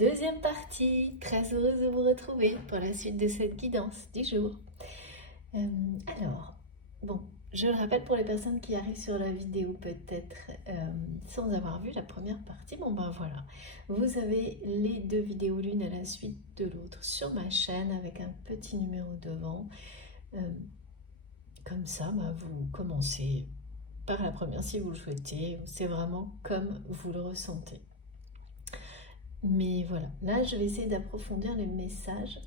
deuxième partie. Très heureuse de vous retrouver pour la suite de cette guidance du jour. Bon, je le rappelle pour les personnes qui arrivent sur la vidéo peut-être sans avoir vu la première partie. Bon ben voilà, vous avez les deux vidéos l'une à la suite de l'autre sur ma chaîne avec un petit numéro devant. Comme ça, vous commencez par la première si vous le souhaitez. C'est vraiment comme vous le ressentez. Mais voilà, là je vais essayer d'approfondir les messages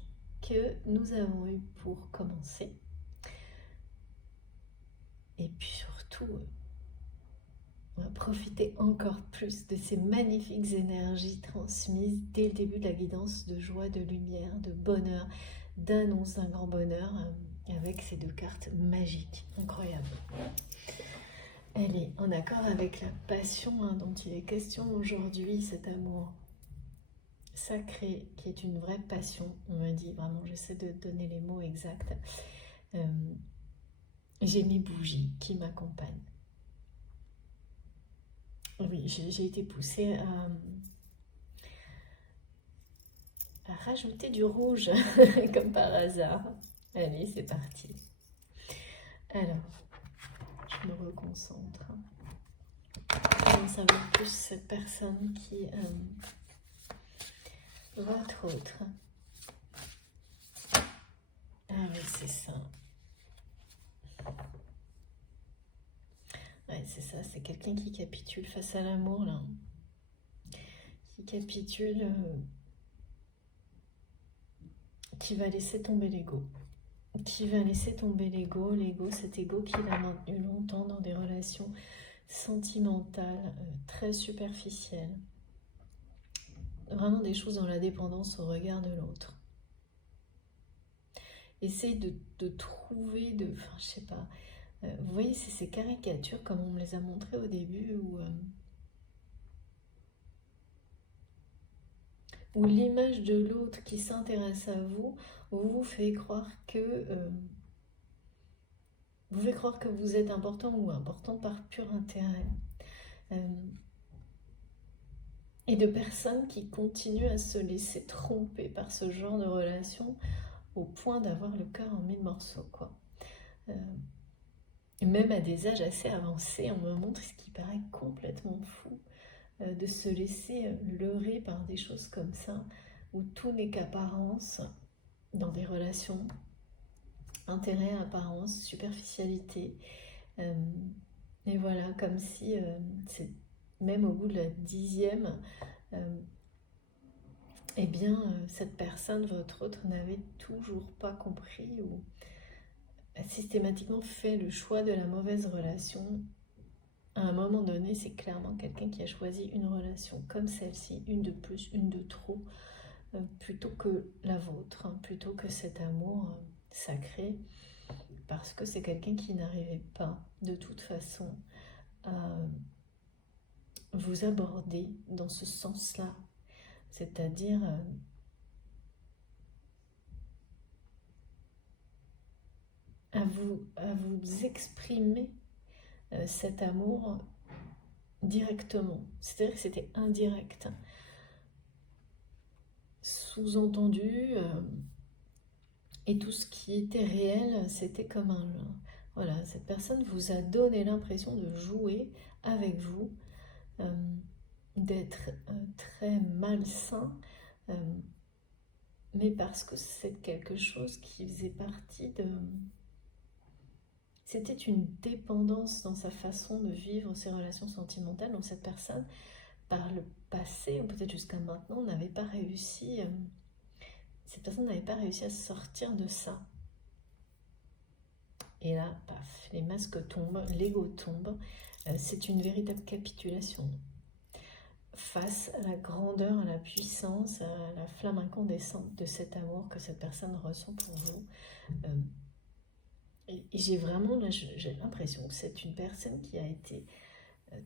que nous avons eus pour commencer. Et puis surtout, on va profiter encore plus de ces magnifiques énergies transmises dès le début de la guidance de joie, de lumière, de bonheur, d'annonce d'un grand bonheur avec ces deux cartes magiques, incroyables. Elle est en accord avec la passion dont il est question aujourd'hui, cet amour sacré qui est une vraie passion. On me dit vraiment, j'essaie de donner les mots exacts. J'ai mes bougies qui m'accompagnent. Oui, j'ai été poussée à rajouter du rouge comme par hasard. Allez, c'est parti. Alors, je me reconcentre. Comment savoir plus cette personne qui votre autre. Ah oui, c'est ça. Ouais, c'est ça, c'est quelqu'un qui capitule face à l'amour, là. Qui capitule, qui va laisser tomber l'ego. Qui va laisser tomber l'ego, cet ego qu'il a maintenu longtemps dans des relations sentimentales, très superficielles. Vraiment des choses dans la dépendance au regard de l'autre. Essaye de trouver, enfin je sais pas, vous voyez, c'est ces caricatures comme on me les a montrées au début où l'image de l'autre qui s'intéresse à vous vous fait croire que vous êtes important ou important par pur intérêt. Et de personnes qui continuent à se laisser tromper par ce genre de relation au point d'avoir le cœur en mille morceaux, quoi. Même à des âges assez avancés, on me montre ce qui paraît complètement fou, de se laisser leurrer par des choses comme ça, où tout n'est qu'apparence, dans des relations, intérêt, apparence, superficialité. Et voilà, comme si, même au bout de la 10e, eh bien, cette personne, votre autre, n'avait toujours pas compris ou a systématiquement fait le choix de la mauvaise relation. À un moment donné, c'est clairement quelqu'un qui a choisi une relation comme celle-ci, une de plus, une de trop, plutôt que la vôtre, plutôt que cet amour sacré, parce que c'est quelqu'un qui n'arrivait pas, de toute façon, à vous aborder dans ce sens-là, c'est-à-dire à vous exprimer cet amour directement. C'est-à-dire que c'était indirect. Sous-entendu, et tout ce qui était réel, c'était comme un... Voilà, cette personne vous a donné l'impression de jouer avec vous, d'être très malsain, mais parce que c'est quelque chose qui faisait partie de... C'était une dépendance dans sa façon de vivre ses relations sentimentales, dont cette personne, par le passé, ou peut-être jusqu'à maintenant, n'avait pas réussi... cette personne n'avait pas réussi à sortir de ça. Et là, paf, les masques tombent, l'ego tombe. C'est une véritable capitulation face à la grandeur, à la puissance, à la flamme incandescente de cet amour que cette personne ressent pour vous. Et j'ai vraiment, là, j'ai l'impression que c'est une personne qui a été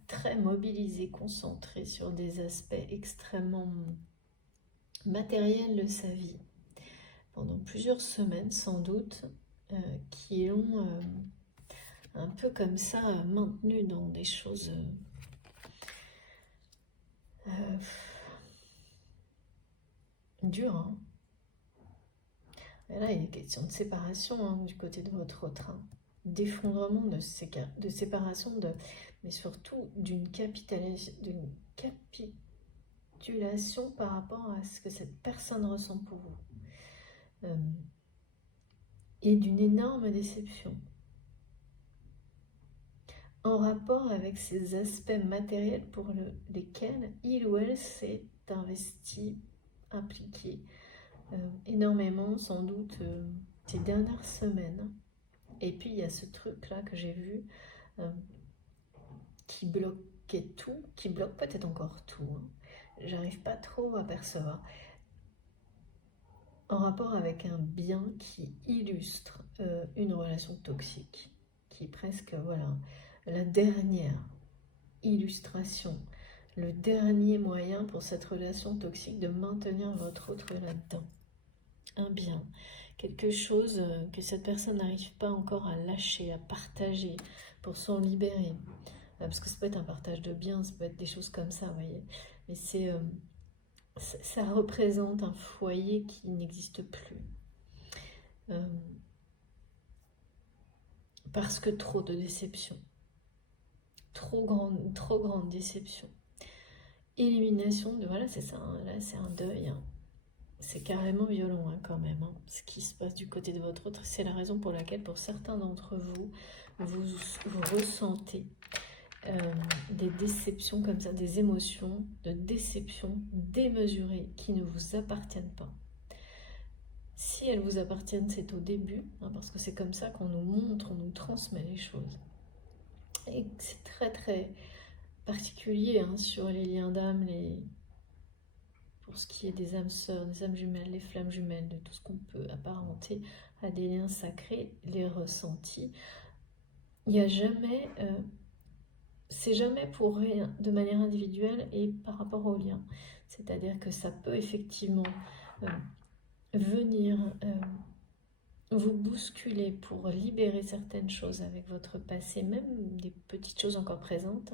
très mobilisée, concentrée sur des aspects extrêmement matériels de sa vie, pendant plusieurs semaines sans doute, qui l'ont un peu comme ça maintenu dans des choses... dur, hein. Et là, il est question de séparation hein, du côté de votre autre. Hein. D'effondrement, de séparation, mais surtout d'une capitulation par rapport à ce que cette personne ressent pour vous. Et d'une énorme déception. En rapport avec ces aspects matériels pour lesquels il ou elle s'est investi, impliqué énormément, sans doute, ces dernières semaines. Et puis, il y a ce truc-là que j'ai vu qui bloquait tout, qui bloque peut-être encore tout. Hein. J'arrive pas trop à percevoir. En rapport avec un bien qui illustre une relation toxique, qui est presque, voilà, la dernière illustration, le dernier moyen pour cette relation toxique de maintenir votre autre là-dedans. Un bien, quelque chose que cette personne n'arrive pas encore à lâcher, à partager pour s'en libérer. Parce que ça peut être un partage de biens, ça peut être des choses comme ça, vous voyez. Mais ça représente un foyer qui n'existe plus. Parce que trop de déception. Trop grande déception. Élimination de... Voilà, c'est ça, hein, là c'est un deuil. Hein. C'est carrément violent hein, quand même. Hein, ce qui se passe du côté de votre autre, c'est la raison pour laquelle pour certains d'entre vous, vous ressentez des déceptions comme ça, des émotions de déception démesurées qui ne vous appartiennent pas. Si elles vous appartiennent, c'est au début, hein, parce que c'est comme ça qu'on nous montre, on nous transmet les choses. Et c'est très très particulier hein, sur les liens d'âme, pour ce qui est des âmes sœurs, des âmes jumelles, les flammes jumelles, de tout ce qu'on peut apparenter à des liens sacrés, les ressentis. Il n'y a jamais... c'est jamais pour rien, de manière individuelle et par rapport aux liens. C'est-à-dire que ça peut effectivement venir vous bousculer pour libérer certaines choses avec votre passé, même des petites choses encore présentes,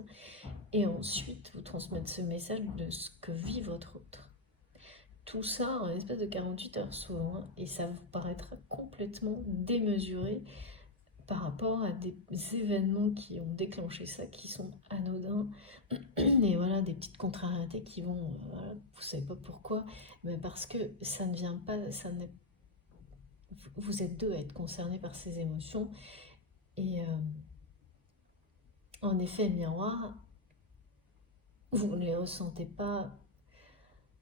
et ensuite vous transmettre ce message de ce que vit votre autre. Tout ça en espèce de 48 heures souvent, hein, et ça vous paraîtra complètement démesuré par rapport à des événements qui ont déclenché ça, qui sont anodins, et voilà, des petites contrariétés qui vont, voilà, vous savez pas pourquoi, mais parce que ça ne vient pas, vous êtes deux à être concernés par ces émotions, et en effet, miroir, vous ne les ressentez pas,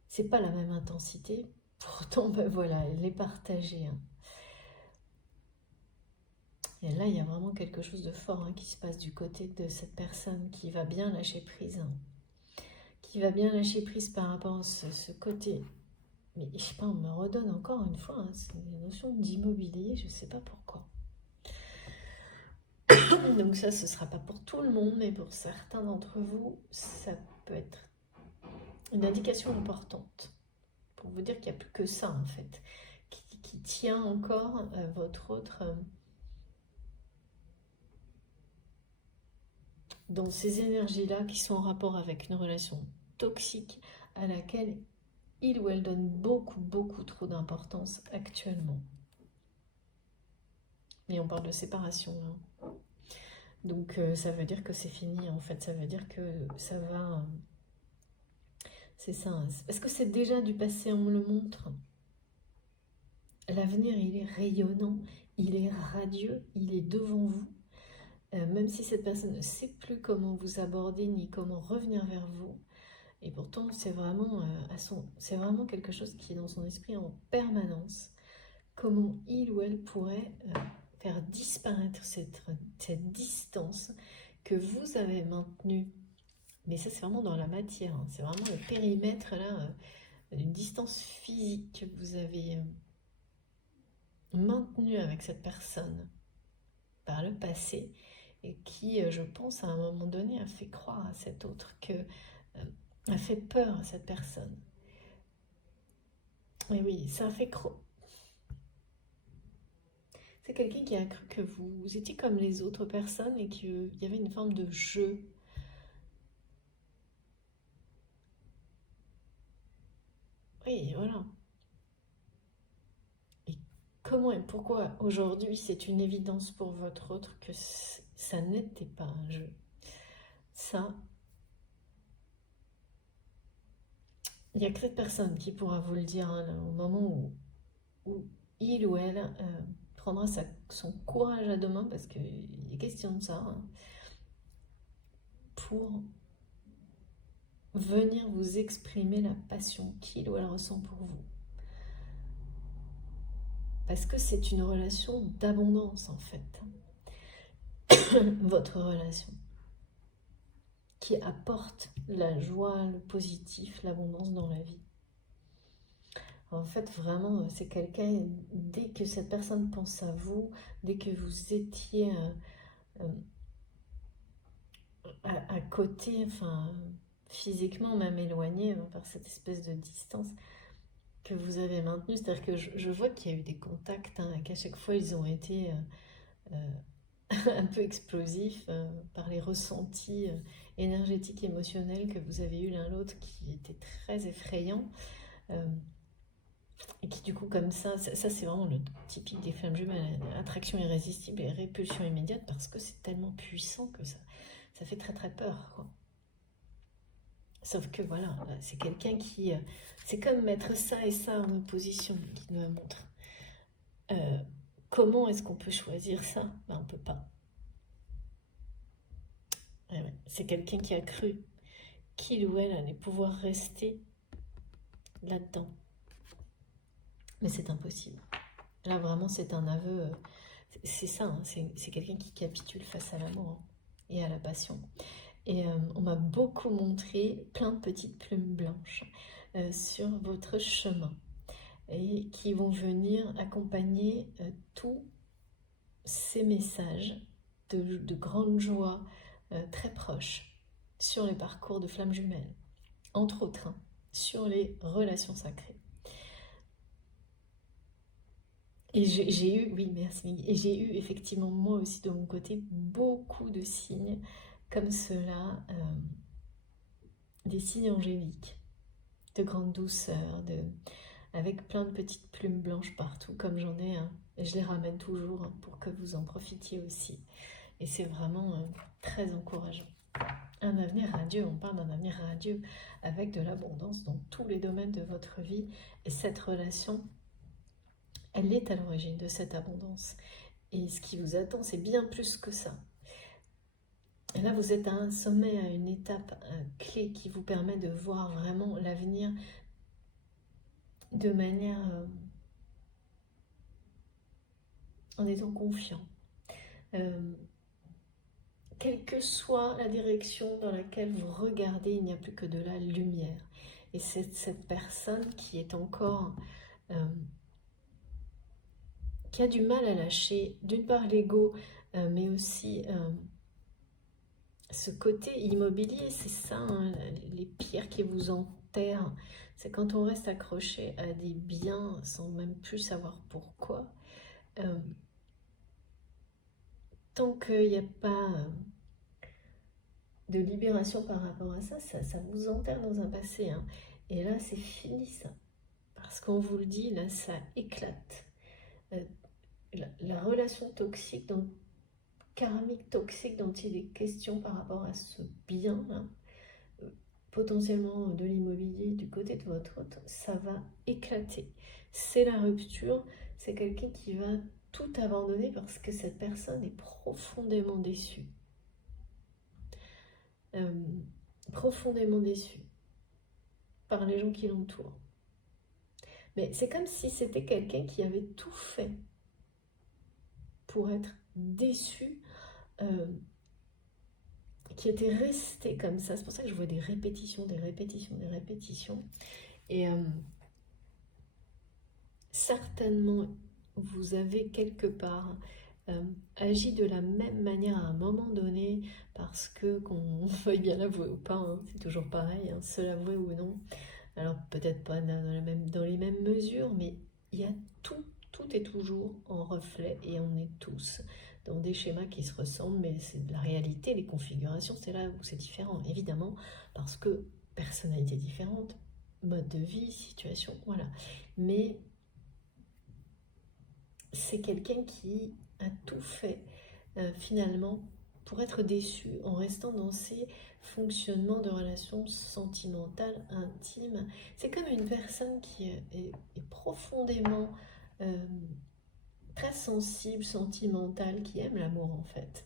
c'est pas la même intensité, pourtant, ben voilà, les partager, hein. Et là, il y a vraiment quelque chose de fort hein, qui se passe du côté de cette personne qui va bien lâcher prise. Hein. Qui va bien lâcher prise par rapport à ce côté. Mais je sais pas, on me redonne encore une fois, hein, c'est une notion d'immobilier, je sais pas pourquoi. Donc ça, ce sera pas pour tout le monde, mais pour certains d'entre vous, ça peut être une indication importante. Pour vous dire qu'il n'y a plus que ça, en fait, qui tient encore votre autre... dans ces énergies-là qui sont en rapport avec une relation toxique à laquelle il ou elle donne beaucoup trop d'importance actuellement. Et on parle de séparation. Hein. Donc ça veut dire que c'est fini en fait, ça veut dire que ça va... c'est ça, hein. Parce que c'est déjà du passé, on le montre. L'avenir, il est rayonnant, il est radieux, il est devant vous. Même si cette personne ne sait plus comment vous aborder ni comment revenir vers vous. Et pourtant, c'est vraiment quelque chose qui est dans son esprit en permanence. Comment il ou elle pourrait faire disparaître cette distance que vous avez maintenue. Mais ça, c'est vraiment dans la matière. Hein. C'est vraiment le périmètre là, d'une distance physique que vous avez maintenue avec cette personne par le passé et qui, je pense, à un moment donné, a fait croire à cet autre a fait peur à cette personne. Et oui, ça a fait c'est quelqu'un qui a cru que vous étiez comme les autres personnes et qu'il y avait une forme de jeu. Oui, voilà. comment et pourquoi aujourd'hui c'est une évidence pour votre autre que ça n'était pas un jeu. Ça, il n'y a que cette personne qui pourra vous le dire hein, au moment où il ou elle prendra son courage à deux mains, parce qu'il est question de ça, hein, pour venir vous exprimer la passion qu'il ou elle ressent pour vous. Parce que c'est une relation d'abondance en fait, votre relation, qui apporte la joie, le positif, l'abondance dans la vie. En fait, vraiment, c'est quelqu'un, dès que cette personne pense à vous, dès que vous étiez à côté, enfin, physiquement même éloigné par cette espèce de distance que vous avez maintenue, c'est-à-dire que je vois qu'il y a eu des contacts, hein, et qu'à chaque fois ils ont été un peu explosifs par les ressentis énergétiques, émotionnels que vous avez eu l'un l'autre, qui étaient très effrayants. Et qui du coup comme ça c'est vraiment le typique des flammes jumelles, attraction irrésistible et répulsion immédiate, parce que c'est tellement puissant que ça fait très très peur, quoi. Sauf que voilà, c'est quelqu'un qui... c'est comme mettre ça et ça en opposition qui nous montre. Comment est-ce qu'on peut choisir ça? Ben, on peut pas. Ouais. C'est quelqu'un qui a cru qu'il ou elle allait pouvoir rester là-dedans. Mais c'est impossible. Là vraiment c'est un aveu, c'est ça, hein, c'est quelqu'un qui capitule face à l'amour hein, et à la passion. Et on m'a beaucoup montré plein de petites plumes blanches sur votre chemin et qui vont venir accompagner tous ces messages de grande joie très proches sur les parcours de flammes jumelles, entre autres hein, sur les relations sacrées. Et j'ai eu, oui merci, et j'ai eu effectivement moi aussi de mon côté beaucoup de signes comme cela, des signes angéliques, de grande douceur, avec plein de petites plumes blanches partout, comme j'en ai, hein, et je les ramène toujours hein, pour que vous en profitiez aussi. Et c'est vraiment très encourageant. Un avenir radieux, on parle d'un avenir radieux avec de l'abondance dans tous les domaines de votre vie, et cette relation, elle est à l'origine de cette abondance. Et ce qui vous attend, c'est bien plus que ça. Et là, vous êtes à un sommet, à une étape clé qui vous permet de voir vraiment l'avenir de manière en étant confiant. Quelle que soit la direction dans laquelle vous regardez, il n'y a plus que de la lumière. Et c'est cette personne qui est encore... qui a du mal à lâcher, d'une part l'ego, mais aussi ce côté immobilier, c'est ça, hein, les pierres qui vous enterrent. C'est quand on reste accroché à des biens sans même plus savoir pourquoi. Tant qu'il n'y a pas de libération par rapport à ça, ça vous enterre dans un passé. Hein. Et là, c'est fini ça. Parce qu'on vous le dit, là, ça éclate. La relation toxique, karmique toxique dont il est question par rapport à ce bien, là, potentiellement de l'immobilier du côté de votre autre, ça va éclater. C'est la rupture, c'est quelqu'un qui va tout abandonner parce que cette personne est profondément déçue. Profondément déçue par les gens qui l'entourent. Mais c'est comme si c'était quelqu'un qui avait tout fait pour être déçu, qui était resté comme ça. C'est pour ça que je vois des répétitions, des répétitions, des répétitions. Et certainement, vous avez quelque part agi de la même manière à un moment donné, parce que qu'on veuille bien l'avouer ou pas, hein, c'est toujours pareil, hein, se l'avouer ou non. Alors peut-être pas dans les mêmes mesures, mais il y a tout est toujours en reflet et on est tous dans des schémas qui se ressemblent, mais c'est de la réalité, les configurations, c'est là où c'est différent, évidemment, parce que personnalité différente, mode de vie, situation, voilà. Mais c'est quelqu'un qui a tout fait finalement pour être déçu en restant dans ses fonctionnements de relations sentimentales intimes. C'est comme une personne qui est profondément très sensible, sentimentale, qui aime l'amour en fait,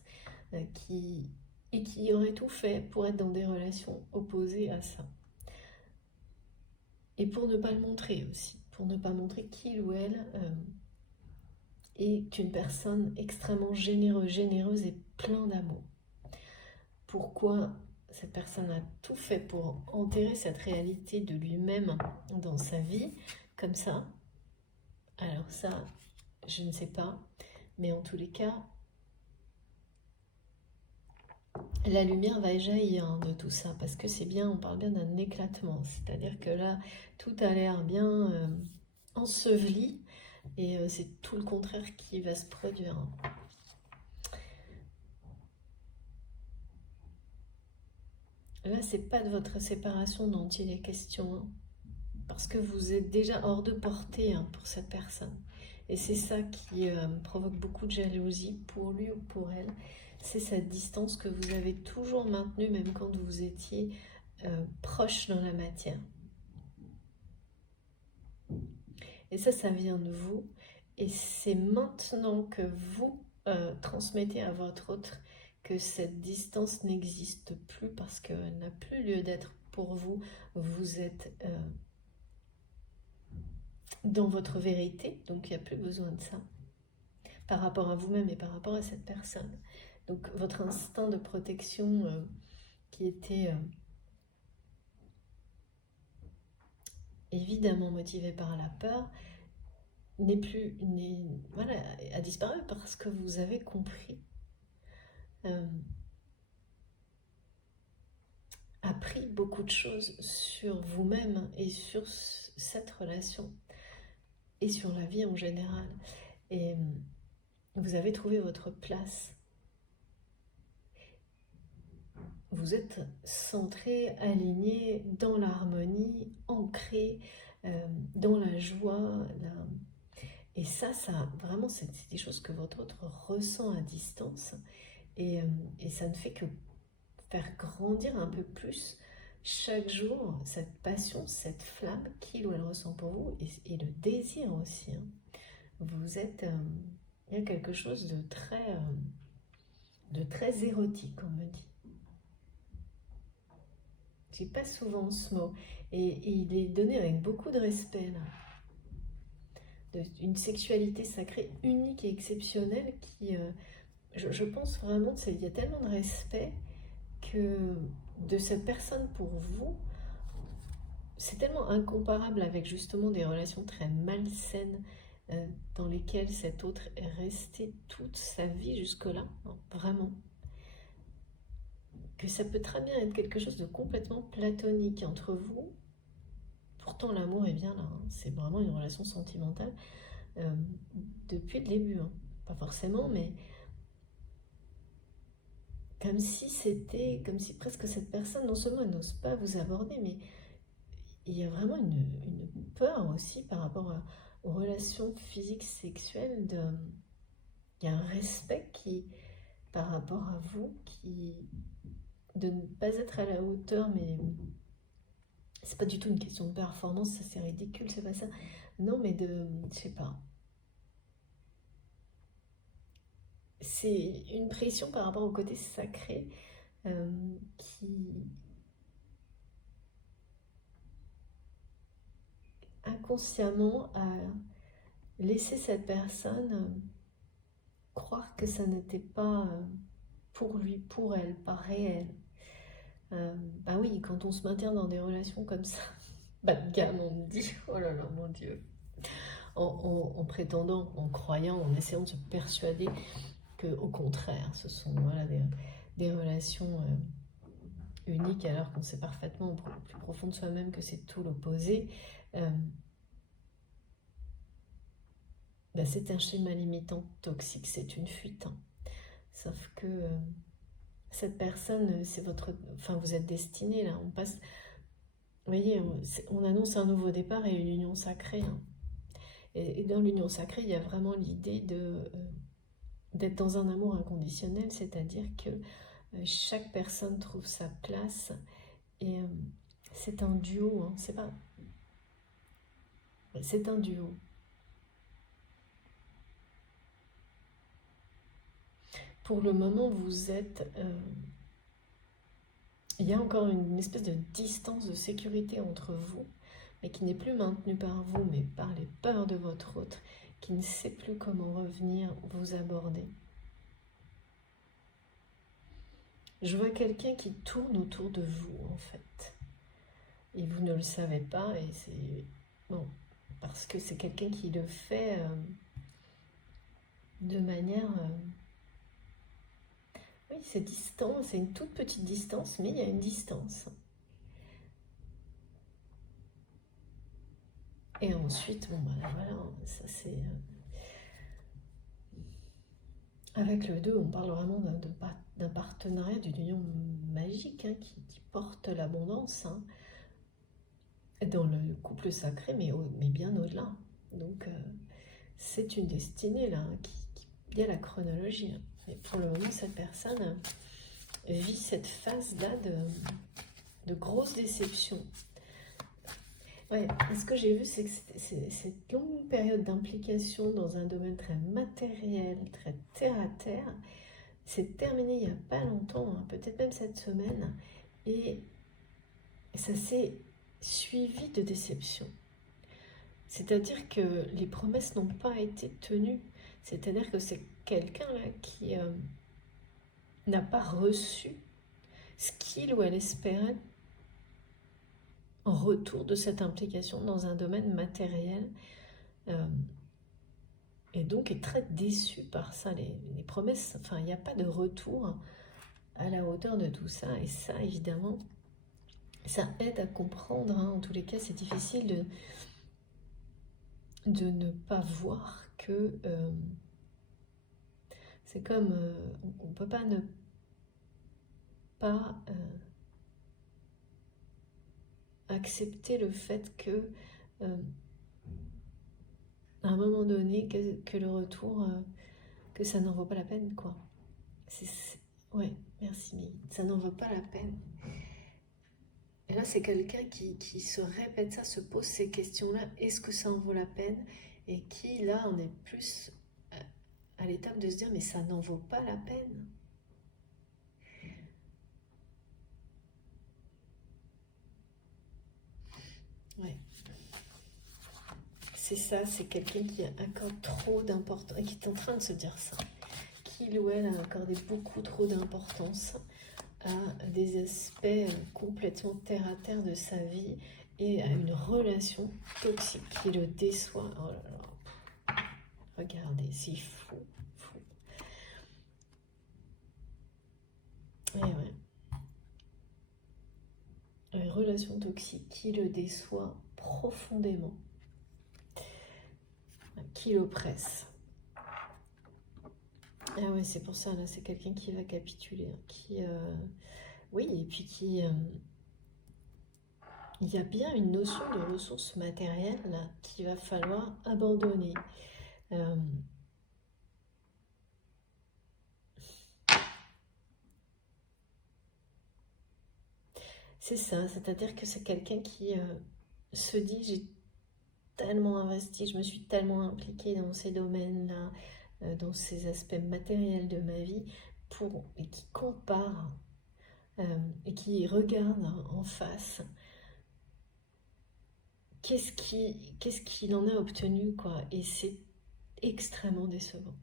et qui aurait tout fait pour être dans des relations opposées à ça. Et pour ne pas le montrer aussi, pour ne pas montrer qu'il ou elle est une personne extrêmement généreuse et plein d'amour. Pourquoi cette personne a tout fait pour enterrer cette réalité de lui-même dans sa vie, comme ça? Alors ça, je ne sais pas, mais en tous les cas, la lumière va jaillir de tout ça, parce que c'est bien, on parle bien d'un éclatement, c'est-à-dire que là, tout a l'air bien enseveli, et c'est tout le contraire qui va se produire. Là, c'est pas de votre séparation dont il est question, hein, parce que vous êtes déjà hors de portée pour cette personne. Et c'est ça qui provoque beaucoup de jalousie pour lui ou pour elle. C'est cette distance que vous avez toujours maintenue, même quand vous étiez proche dans la matière. Et ça vient de vous. Et c'est maintenant que vous transmettez à votre autre que cette distance n'existe plus parce qu'elle n'a plus lieu d'être pour vous. Vous êtes dans votre vérité, donc il n'y a plus besoin de ça par rapport à vous-même et par rapport à cette personne. Donc votre instinct de protection qui était évidemment motivé par la peur voilà, a disparu parce que vous avez compris, appris beaucoup de choses sur vous-même et sur cette relation et sur la vie en général. Et vous avez trouvé votre place. Vous êtes centré, aligné dans l'harmonie, ancré dans la joie. Et ça vraiment, c'est des choses que votre autre ressent à distance. Et ça ne fait que faire grandir un peu plus chaque jour cette passion, cette flamme qu'il ou elle ressent pour vous et le désir aussi. Vous êtes... il y a quelque chose de très érotique, on me dit. J'ai pas souvent ce mot. Et il est donné avec beaucoup de respect, là. Une sexualité sacrée unique et exceptionnelle qui... je pense vraiment qu'il y a tellement de respect que de cette personne pour vous, c'est tellement incomparable avec justement des relations très malsaines dans lesquelles cet autre est resté toute sa vie jusque-là, vraiment, que ça peut très bien être quelque chose de complètement platonique entre vous. Pourtant l'amour est bien là, c'est vraiment une relation sentimentale depuis le début, pas forcément, mais comme si presque cette personne, non seulement elle n'ose pas vous aborder, mais il y a vraiment une peur aussi par rapport aux relations physiques sexuelles. Il y a un respect par rapport à vous, de ne pas être à la hauteur, mais c'est pas du tout une question de performance, ça c'est ridicule, c'est pas ça. Non, mais je sais pas. C'est une pression par rapport au côté sacré qui inconsciemment a laissé cette personne croire que ça n'était pas pour lui, pour elle, pas réel. Bah oui, quand on se maintient dans des relations comme ça, bas de gamme, on me dit, oh là là, mon Dieu, en prétendant, en croyant, en essayant de se persuader que, au contraire, ce sont voilà, des relations uniques, alors qu'on sait parfaitement au plus profond de soi-même que c'est tout l'opposé. Bah c'est un schéma limitant toxique, c'est une fuite. Sauf que cette personne, c'est vous êtes destiné là. On passe, vous voyez, on annonce un nouveau départ et une union sacrée. Et dans l'union sacrée, il y a vraiment l'idée d'être dans un amour inconditionnel, c'est-à-dire que chaque personne trouve sa place et c'est un duo, hein, c'est un duo. Pour le moment, vous êtes... il y a encore une espèce de distance de sécurité entre vous, mais qui n'est plus maintenue par vous, mais par les peurs de votre autre, qui ne sait plus comment revenir vous aborder. Je vois quelqu'un qui tourne autour de vous, en fait. Et vous ne le savez pas, et c'est... Bon, parce que c'est quelqu'un qui le fait de manière... oui, c'est distant, c'est une toute petite distance, mais il y a une distance. Et ensuite, bon, bah, voilà, ça c'est... avec le 2, on parle vraiment d'un partenariat, d'une union magique hein, qui porte l'abondance hein, dans le couple sacré, mais bien au-delà. Donc, c'est une destinée là, il y a la chronologie. Hein. Mais pour le moment, cette personne vit cette phase-là de grosse déception. Ouais, ce que j'ai vu, c'est que cette longue période d'implication dans un domaine très matériel, très terre-à-terre, c'est terminé il n'y a pas longtemps, hein, peut-être même cette semaine, et ça s'est suivi de déception. C'est-à-dire que les promesses n'ont pas été tenues. C'est-à-dire que c'est quelqu'un là qui n'a pas reçu ce qu'il ou elle espérait en retour de cette implication dans un domaine matériel et donc est très déçu par ça. Les promesses, enfin, il n'y a pas de retour à la hauteur de tout ça. Et ça, évidemment, ça aide à comprendre. Hein. En tous les cas, c'est difficile de ne pas voir que c'est comme on ne peut pas ne pas accepter le fait que à un moment donné que le retour que ça n'en vaut pas la peine quoi. Ouais, merci mais ça n'en vaut pas la peine. Et là c'est quelqu'un qui se répète ça, se pose ces questions-là, est-ce que ça en vaut la peine? Et qui là on est plus à l'étape de se dire mais ça n'en vaut pas la peine. Ouais. C'est ça, c'est quelqu'un qui accorde trop d'importance, qui est en train de se dire ça. Qu'il ou elle a accordé beaucoup trop d'importance à des aspects complètement terre-à-terre de sa vie et à une relation toxique qui le déçoit. Oh là là, regardez, c'est fou, fou. Et ouais. Une relation toxique qui le déçoit profondément, qui l'oppresse. Ah ouais, c'est pour ça, là, c'est quelqu'un qui va capituler, hein, qui... oui, et puis qui... il y a bien une notion de ressources matérielles là, qu'il va falloir abandonner. C'est ça, c'est-à-dire que c'est quelqu'un qui se dit j'ai tellement investi, je me suis tellement impliquée dans ces domaines-là, dans ces aspects matériels de ma vie, et qui compare et qui regarde en face qu'est-ce qu'il en a obtenu, quoi. Et c'est extrêmement décevant.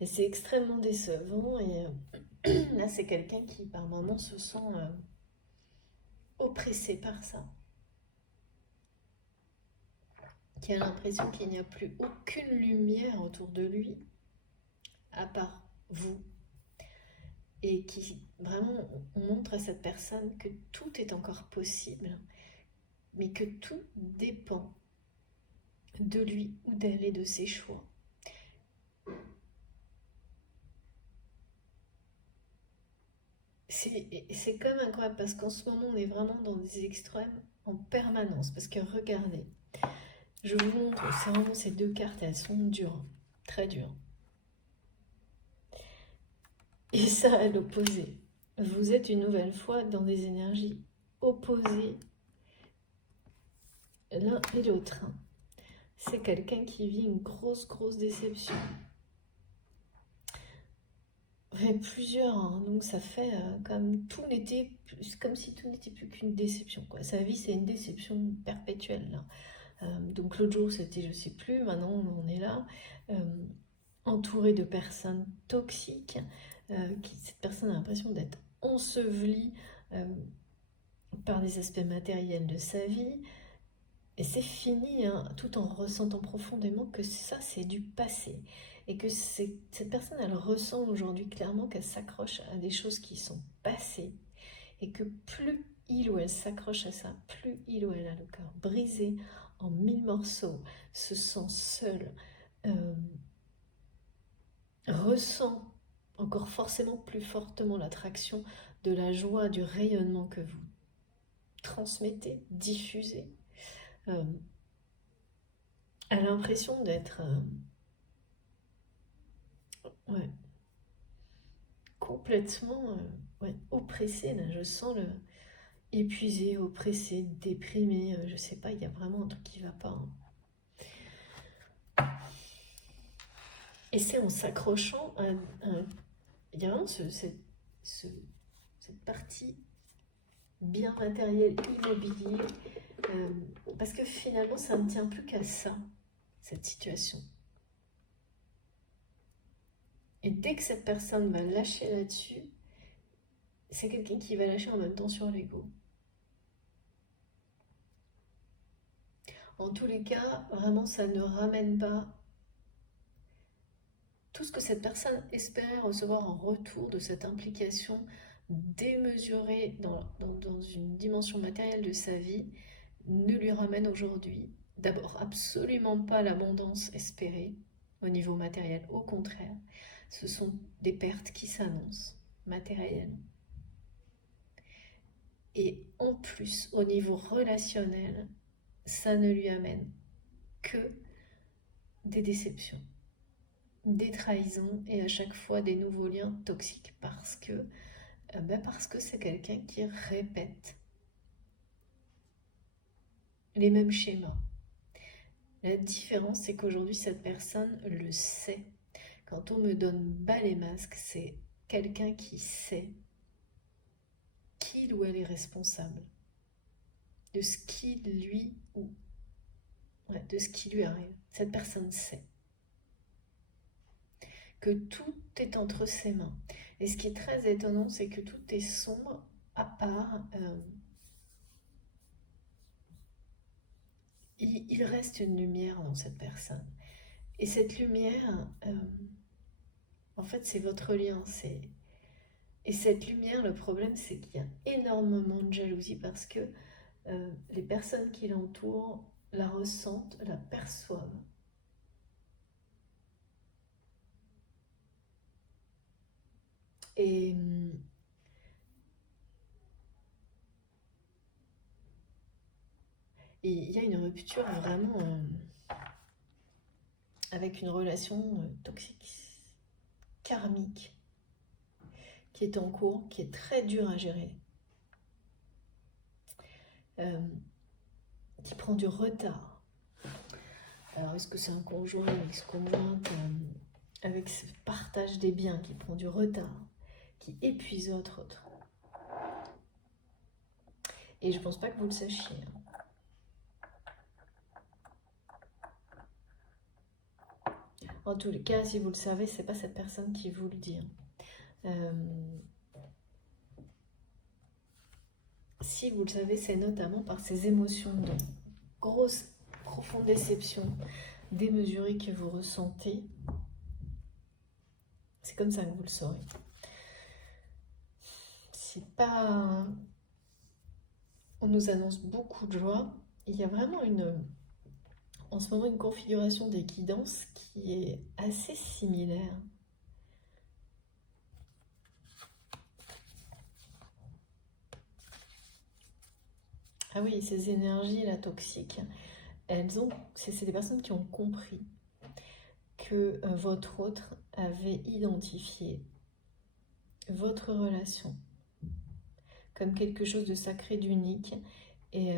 Et c'est extrêmement décevant et là c'est quelqu'un qui par moments se sent oppressé par ça. Qui a l'impression qu'il n'y a plus aucune lumière autour de lui à part vous. Et qui vraiment montre à cette personne que tout est encore possible, mais que tout dépend de lui ou d'elle et de ses choix. C'est quand même incroyable parce qu'en ce moment on est vraiment dans des extrêmes en permanence. Parce que regardez, Je vous montre, c'est vraiment ces deux cartes, elles sont dures, très dures. Et ça, à l'opposé. Vous êtes une nouvelle fois dans des énergies opposées l'un et l'autre. C'est quelqu'un qui vit une grosse déception. Ouais, plusieurs, hein. Donc ça fait comme tout n'était, comme si tout n'était plus qu'une déception, quoi. Sa vie, c'est une déception perpétuelle, là. Donc l'autre jour, c'était je sais plus, maintenant on est là, entouré de personnes toxiques, cette personne a l'impression d'être ensevelie par des aspects matériels de sa vie, et c'est fini, hein, tout en ressentant profondément que ça, c'est du passé. Et que cette personne, elle ressent aujourd'hui clairement qu'elle s'accroche à des choses qui sont passées. Et que plus il ou elle s'accroche à ça, plus il ou elle a le cœur brisé en 1000 morceaux, se sent seul, ressent encore forcément plus fortement l'attraction de la joie, du rayonnement que vous transmettez, diffusez, a l'impression d'être ouais, complètement oppressé. Là, je sens le épuisé, oppressé, déprimé. Je sais pas, il y a vraiment un truc qui va pas. Et c'est en s'accrochant à il y a vraiment cette partie bien matérielle, immobilier, parce que finalement, ça ne tient plus qu'à ça, cette situation. Et dès que cette personne va lâcher là-dessus, c'est quelqu'un qui va lâcher en même temps sur l'ego. En tous les cas, vraiment, ça ne ramène pas tout ce que cette personne espérait recevoir en retour de cette implication démesurée dans une dimension matérielle de sa vie, ne lui ramène aujourd'hui, d'abord, absolument pas l'abondance espérée au niveau matériel. Au contraire, ce sont des pertes qui s'annoncent matérielles. Et en plus, au niveau relationnel, ça ne lui amène que des déceptions, des trahisons et à chaque fois des nouveaux liens toxiques parce que c'est quelqu'un qui répète les mêmes schémas. La différence, c'est qu'aujourd'hui, cette personne le sait. Quand on me donne bas les masques, c'est quelqu'un qui sait qu'il ou elle est responsable de ce qui lui de ce qui lui arrive. Cette personne sait que tout est entre ses mains. Et ce qui est très étonnant, c'est que tout est sombre à part il reste une lumière dans cette personne. Et cette lumière, en fait, c'est votre lien. Et cette lumière, le problème, c'est qu'il y a énormément de jalousie parce que les personnes qui l'entourent la ressentent, la perçoivent. Et il y a une rupture vraiment avec une relation toxique, karmique, qui est en cours, qui est très dure à gérer, qui prend du retard. Alors, est-ce que c'est un conjoint, une ex-conjointe, avec ce partage des biens qui prend du retard, qui épuise votre autre? Et je pense pas que vous le sachiez. En tous les cas, si vous le savez, c'est pas cette personne qui vous le dit. Si vous le savez, c'est notamment par ces émotions de grosse, profonde déception, démesurée que vous ressentez. C'est comme ça que vous le saurez. C'est pas... On nous annonce beaucoup de joie. Il y a vraiment en ce moment une configuration d'équidance qui est assez similaire. Ah oui, ces énergies là toxiques, c'est des personnes qui ont compris que votre autre avait identifié votre relation comme quelque chose de sacré, d'unique, et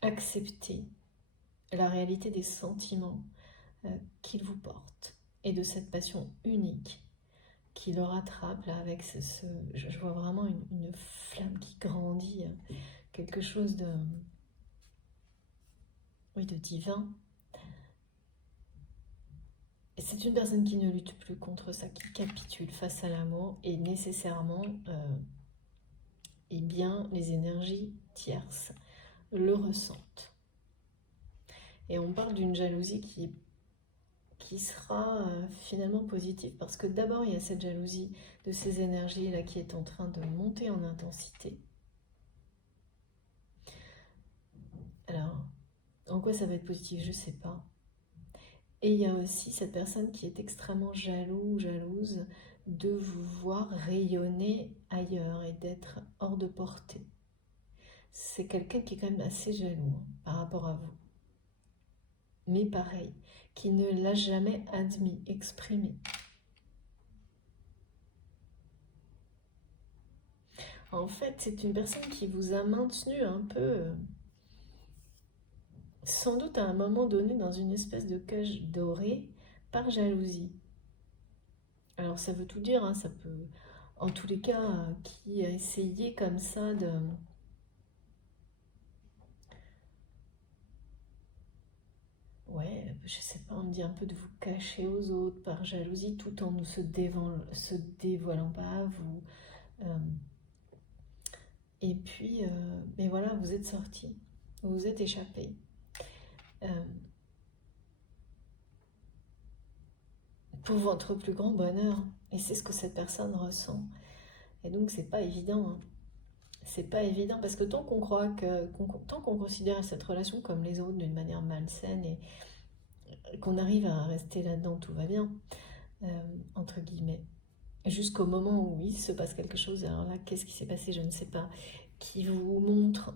accepté la réalité des sentiments qu'il vous porte et de cette passion unique qui le rattrape là avec je vois vraiment une flamme qui grandit, quelque chose de, oui, de divin. Et c'est une personne qui ne lutte plus contre ça, qui capitule face à l'amour et nécessairement, eh bien, les énergies tierces le ressentent. Et on parle d'une jalousie qui sera finalement positive parce que d'abord il y a cette jalousie de ces énergies là qui est en train de monter en intensité. Alors, en quoi ça va être positif, je sais pas. Et il y a aussi cette personne qui est extrêmement jalouse de vous voir rayonner ailleurs et d'être hors de portée. C'est quelqu'un qui est quand même assez jaloux par rapport à vous. Mais pareil, qui ne l'a jamais admis, exprimé. En fait, c'est une personne qui vous a maintenu un peu, sans doute à un moment donné, dans une espèce de cage dorée par jalousie. Alors ça veut tout dire, hein, ça peut, en tous les cas, qui a essayé comme ça de... Ouais, je sais pas, on dit un peu de vous cacher aux autres par jalousie tout en ne se dévoilant pas à vous. Euh, et puis, mais voilà, vous êtes sortis, vous vous êtes échappés. Pour votre plus grand bonheur. Et c'est ce que cette personne ressent. Et donc, c'est pas évident. Hein. C'est pas évident parce que tant qu'on considère cette relation comme les autres d'une manière malsaine et qu'on arrive à rester là-dedans, tout va bien, entre guillemets. Jusqu'au moment où il se passe quelque chose, alors là, qu'est-ce qui s'est passé, je ne sais pas, qui vous montre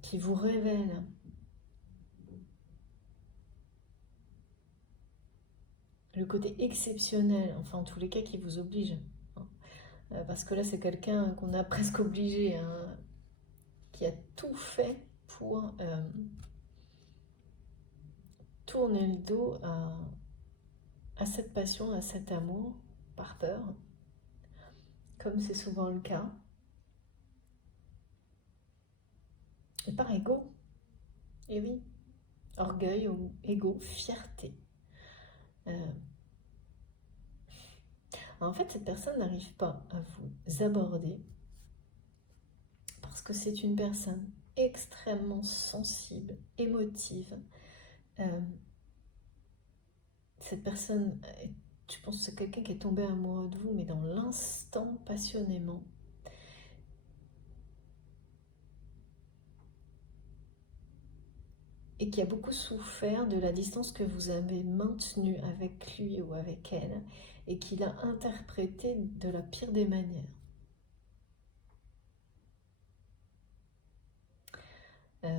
qui vous révèle le côté exceptionnel, enfin en tous les cas qui vous oblige. Parce que là, c'est quelqu'un qu'on a presque obligé, hein, qui a tout fait pour tourner le dos à cette passion, à cet amour, par peur, comme c'est souvent le cas, et par ego. Et oui, orgueil ou ego, fierté. En fait, cette personne n'arrive pas à vous aborder parce que c'est une personne extrêmement sensible, émotive. Cette personne, je pense que c'est quelqu'un qui est tombé amoureux de vous, mais dans l'instant, passionnément. Et qui a beaucoup souffert de la distance que vous avez maintenue avec lui ou avec elle, et qu'il a interprété de la pire des manières.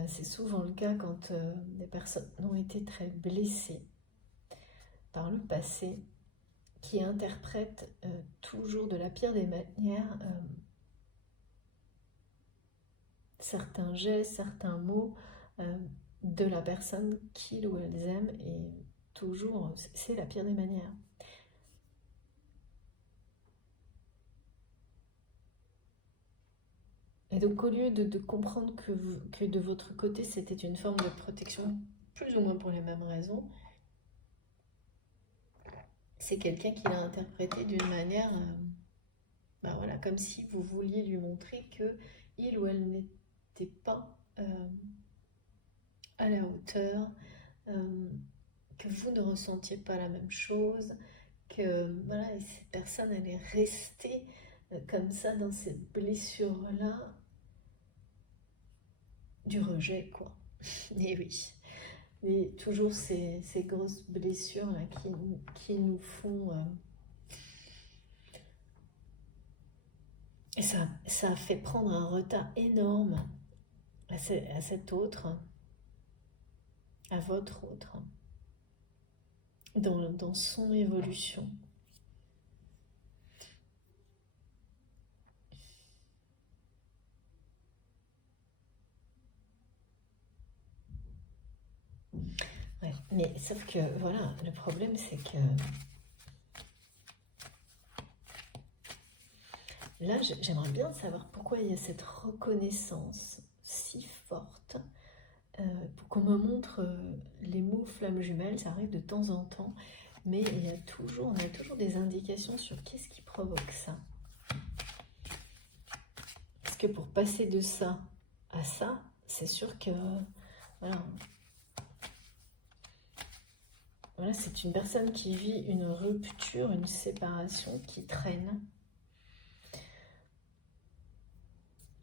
C'est souvent le cas quand des personnes ont été très blessées par le passé, qui interprètent toujours de la pire des manières certains gestes, certains mots de la personne qu'ils ou elles aiment, et toujours, c'est la pire des manières. Et donc au lieu de comprendre que de votre côté c'était une forme de protection, plus ou moins pour les mêmes raisons, c'est quelqu'un qui l'a interprété d'une manière, ben voilà, comme si vous vouliez lui montrer que il ou elle n'était pas à la hauteur, que vous ne ressentiez pas la même chose, que voilà, et cette personne elle est restée comme ça dans cette blessure-là du rejet, quoi. Et oui. Et toujours ces grosses blessures là qui nous font... et ça a fait prendre un retard énorme à cet autre, à votre autre, dans son évolution. Ouais, mais sauf que voilà, le problème c'est que là j'aimerais bien savoir pourquoi il y a cette reconnaissance si forte pour qu'on me montre les mots flammes jumelles, ça arrive de temps en temps, mais on a toujours des indications sur qu'est-ce qui provoque ça. Parce que pour passer de ça à ça, c'est sûr que voilà, c'est une personne qui vit une rupture, une séparation qui traîne.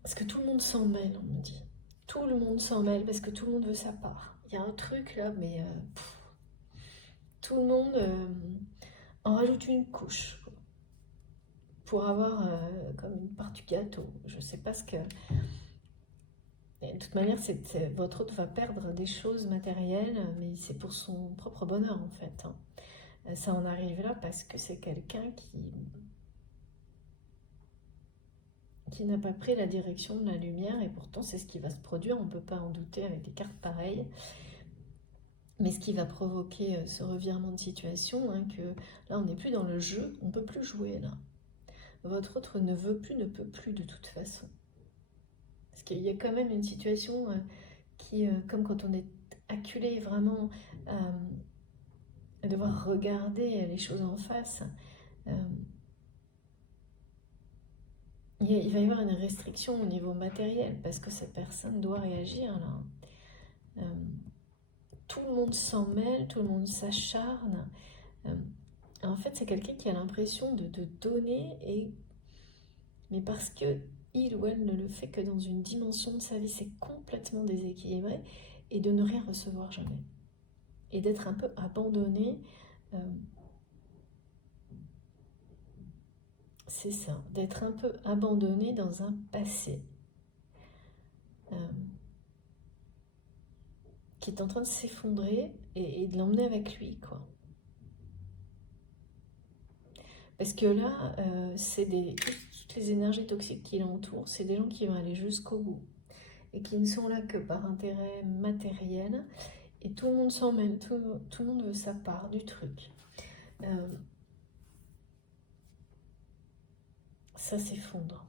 Parce que tout le monde s'en mêle, on me dit. Tout le monde s'en mêle parce que tout le monde veut sa part. Il y a un truc là, mais tout le monde en rajoute une couche pour avoir comme une part du gâteau. Je sais pas ce que... Et de toute manière, votre autre va perdre des choses matérielles, mais c'est pour son propre bonheur en fait. Ça en arrive là parce que c'est quelqu'un qui n'a pas pris la direction de la lumière, et pourtant c'est ce qui va se produire, on ne peut pas en douter avec des cartes pareilles. Mais ce qui va provoquer ce revirement de situation, que là on n'est plus dans le jeu, on ne peut plus jouer là. Votre autre ne veut plus, ne peut plus de toute façon. Parce qu'il y a quand même une situation qui, comme quand on est acculé vraiment à devoir regarder les choses en face, il va y avoir une restriction au niveau matériel parce que cette personne doit réagir là. Tout le monde s'en mêle, tout le monde s'acharne. En fait, c'est quelqu'un qui a l'impression de donner, mais parce que il ou elle ne le fait que dans une dimension de sa vie, c'est complètement déséquilibré, et de ne rien recevoir jamais. Et d'être un peu abandonné, c'est ça, d'être un peu abandonné dans un passé qui est en train de s'effondrer et de l'emmener avec lui, quoi. Parce que là, toutes les énergies toxiques qui l'entourent, c'est des gens qui vont aller jusqu'au bout et qui ne sont là que par intérêt matériel. Et tout le monde s'en mêle, tout le monde veut sa part du truc. Ça s'effondre.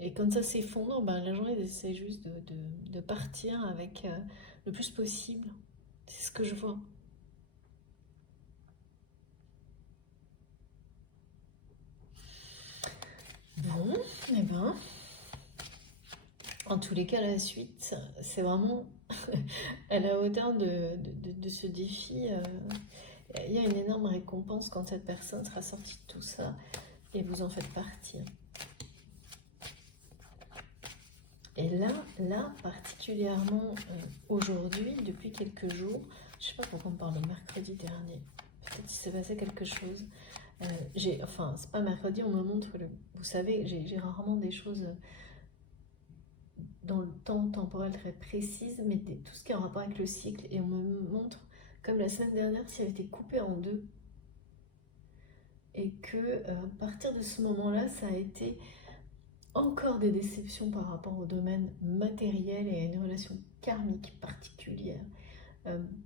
Et quand ça s'effondre, les gens ils essaient juste de partir avec le plus possible. C'est ce que je vois. Bon, eh ben, en tous les cas, la suite, c'est vraiment à la hauteur de ce défi. Il y a une énorme récompense quand cette personne sera sortie de tout ça et vous en faites partie. Et là particulièrement aujourd'hui, depuis quelques jours, je sais pas pourquoi on parle de mercredi dernier, peut-être qu'il s'est passé quelque chose. Enfin, c'est pas mercredi, on me montre, vous savez, j'ai rarement des choses dans le temps temporel très précises, mais tout ce qui est en rapport avec le cycle, et on me montre, comme la semaine dernière, s'il avait été coupé en deux. Et que à partir de ce moment-là, ça a été encore des déceptions par rapport au domaine matériel et à une relation karmique particulière,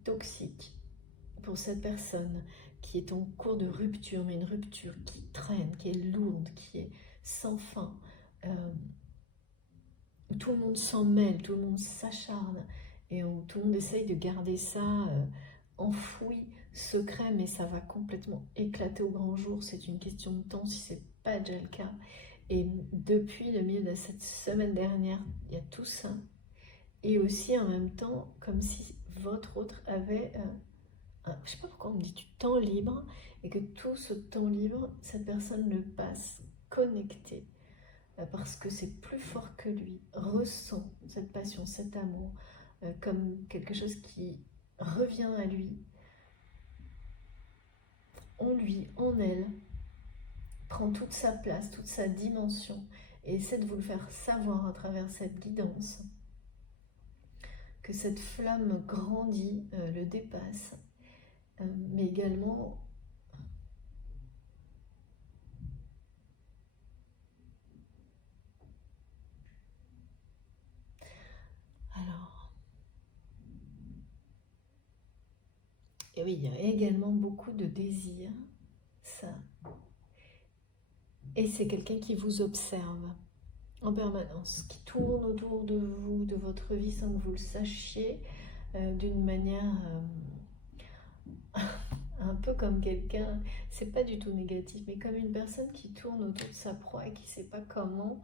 toxique pour cette personne qui est en cours de rupture, mais une rupture qui traîne, qui est lourde, qui est sans fin, où tout le monde s'en mêle, tout le monde s'acharne, et où tout le monde essaye de garder ça enfoui, secret, mais ça va complètement éclater au grand jour. C'est une question de temps si c'est pas déjà le cas. Et depuis le milieu de cette semaine dernière, il y a tout ça. Et aussi en même temps, comme si votre autre avait, je sais pas pourquoi on me dit du temps libre, et que tout ce temps libre, cette personne le passe connecté, parce que c'est plus fort que lui, ressent cette passion, cet amour, comme quelque chose qui revient à lui, en lui, en elle, prend toute sa place, toute sa dimension, et essaie de vous le faire savoir à travers cette guidance, que cette flamme grandit, le dépasse, mais également alors, et oui, il y a également beaucoup de désir, ça, et c'est quelqu'un qui vous observe en permanence, qui tourne autour de vous, de votre vie sans que vous le sachiez, d'une manière un peu comme quelqu'un, c'est pas du tout négatif, mais comme une personne qui tourne autour de sa proie et qui sait pas comment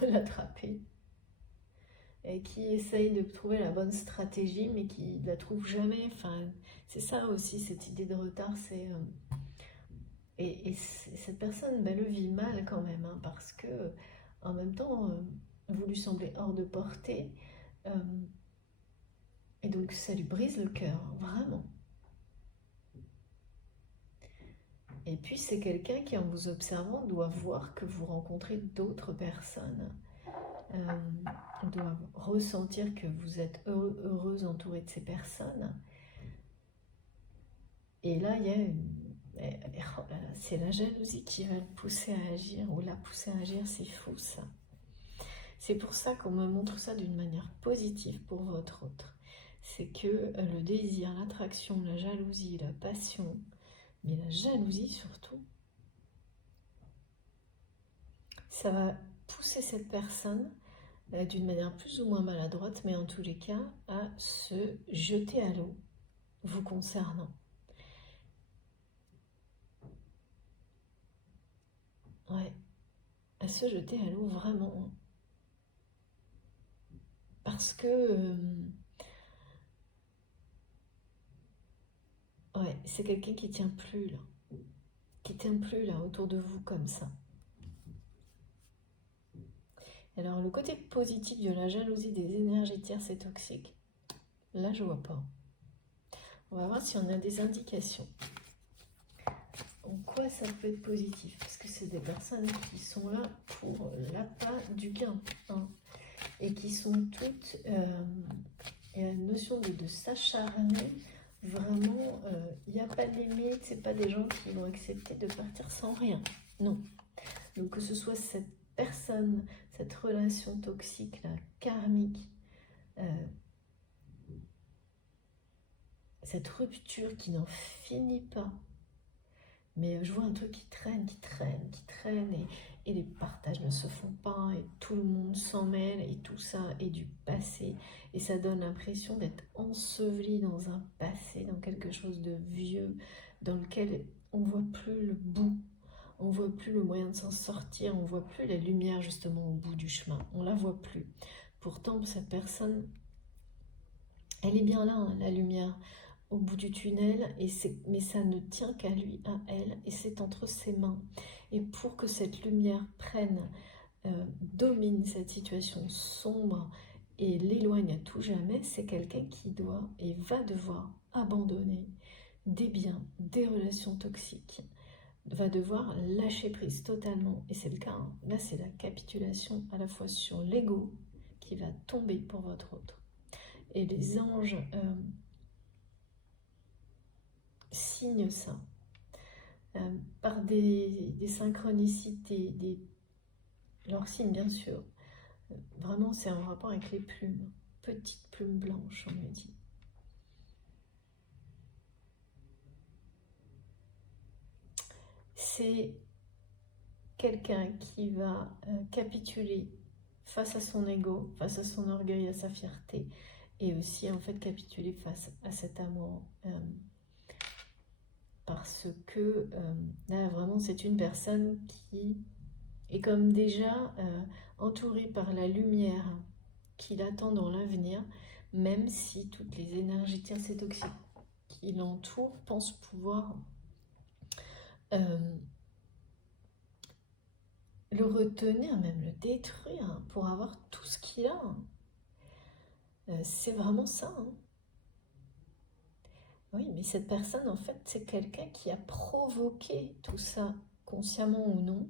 l'attraper, et qui essaye de trouver la bonne stratégie, mais qui la trouve jamais. Enfin, c'est ça aussi, cette idée de retard, c'est... cette personne le vit mal quand même, hein, parce que en même temps, vous lui semblez hors de portée, euh, et donc ça lui brise le cœur, vraiment. Et puis c'est quelqu'un qui, en vous observant, doit voir que vous rencontrez d'autres personnes, doit ressentir que vous êtes heureuse entourée de ces personnes. Et là, il y a oh là là, c'est la jalousie qui va le pousser à agir, ou la pousser à agir, c'est fou ça. C'est pour ça qu'on me montre ça d'une manière positive pour votre autre. C'est que le désir, l'attraction, la jalousie, la passion, mais la jalousie surtout, ça va pousser cette personne d'une manière plus ou moins maladroite, mais en tous les cas, à se jeter à l'eau vous concernant. Ouais, à se jeter à l'eau vraiment. Parce que ouais, c'est quelqu'un qui tient plus là. Qui tient plus là autour de vous comme ça. Alors le côté positif de la jalousie des énergies tierces et toxiques, là je vois pas. On va voir si on a des indications. En quoi ça peut être positif? Parce que c'est des personnes qui sont là pour l'appât du gain, hein, et qui sont toutes... il y a une notion de s'acharner. Vraiment, il n'y a pas de limite, c'est pas des gens qui vont accepter de partir sans rien. Non. Donc que ce soit cette personne, cette relation toxique, là, karmique, cette rupture qui n'en finit pas. Mais je vois un truc qui traîne, et les partages ne se font pas, et tout le monde s'en mêle, et tout ça est du passé. Et ça donne l'impression d'être enseveli dans un passé, dans quelque chose de vieux, dans lequel on ne voit plus le bout, on ne voit plus le moyen de s'en sortir, on ne voit plus la lumière justement au bout du chemin, on ne la voit plus. Pourtant, cette personne, elle est bien là, hein, la lumière au bout du tunnel, mais ça ne tient qu'à lui, à elle, et c'est entre ses mains. Et pour que cette lumière domine cette situation sombre et l'éloigne à tout jamais, c'est quelqu'un qui doit et va devoir abandonner des biens, des relations toxiques, va devoir lâcher prise totalement, et c'est le cas, hein. Là c'est la capitulation à la fois sur l'ego qui va tomber pour votre autre, et les anges signe ça, par des synchronicités, leurs signes bien sûr. Vraiment c'est en rapport avec les plumes, petites plumes blanches on me dit. C'est quelqu'un qui va capituler face à son ego, face à son orgueil, à sa fierté, et aussi en fait capituler face à cet amour. Parce que là vraiment c'est une personne qui est comme déjà entourée par la lumière qui l'attend dans l'avenir, même si toutes les énergies tierces et toxiques qui l'entourent pensent pouvoir le retenir, même le détruire pour avoir tout ce qu'il a. C'est vraiment ça, hein. Oui, mais cette personne, en fait, c'est quelqu'un qui a provoqué tout ça, consciemment ou non,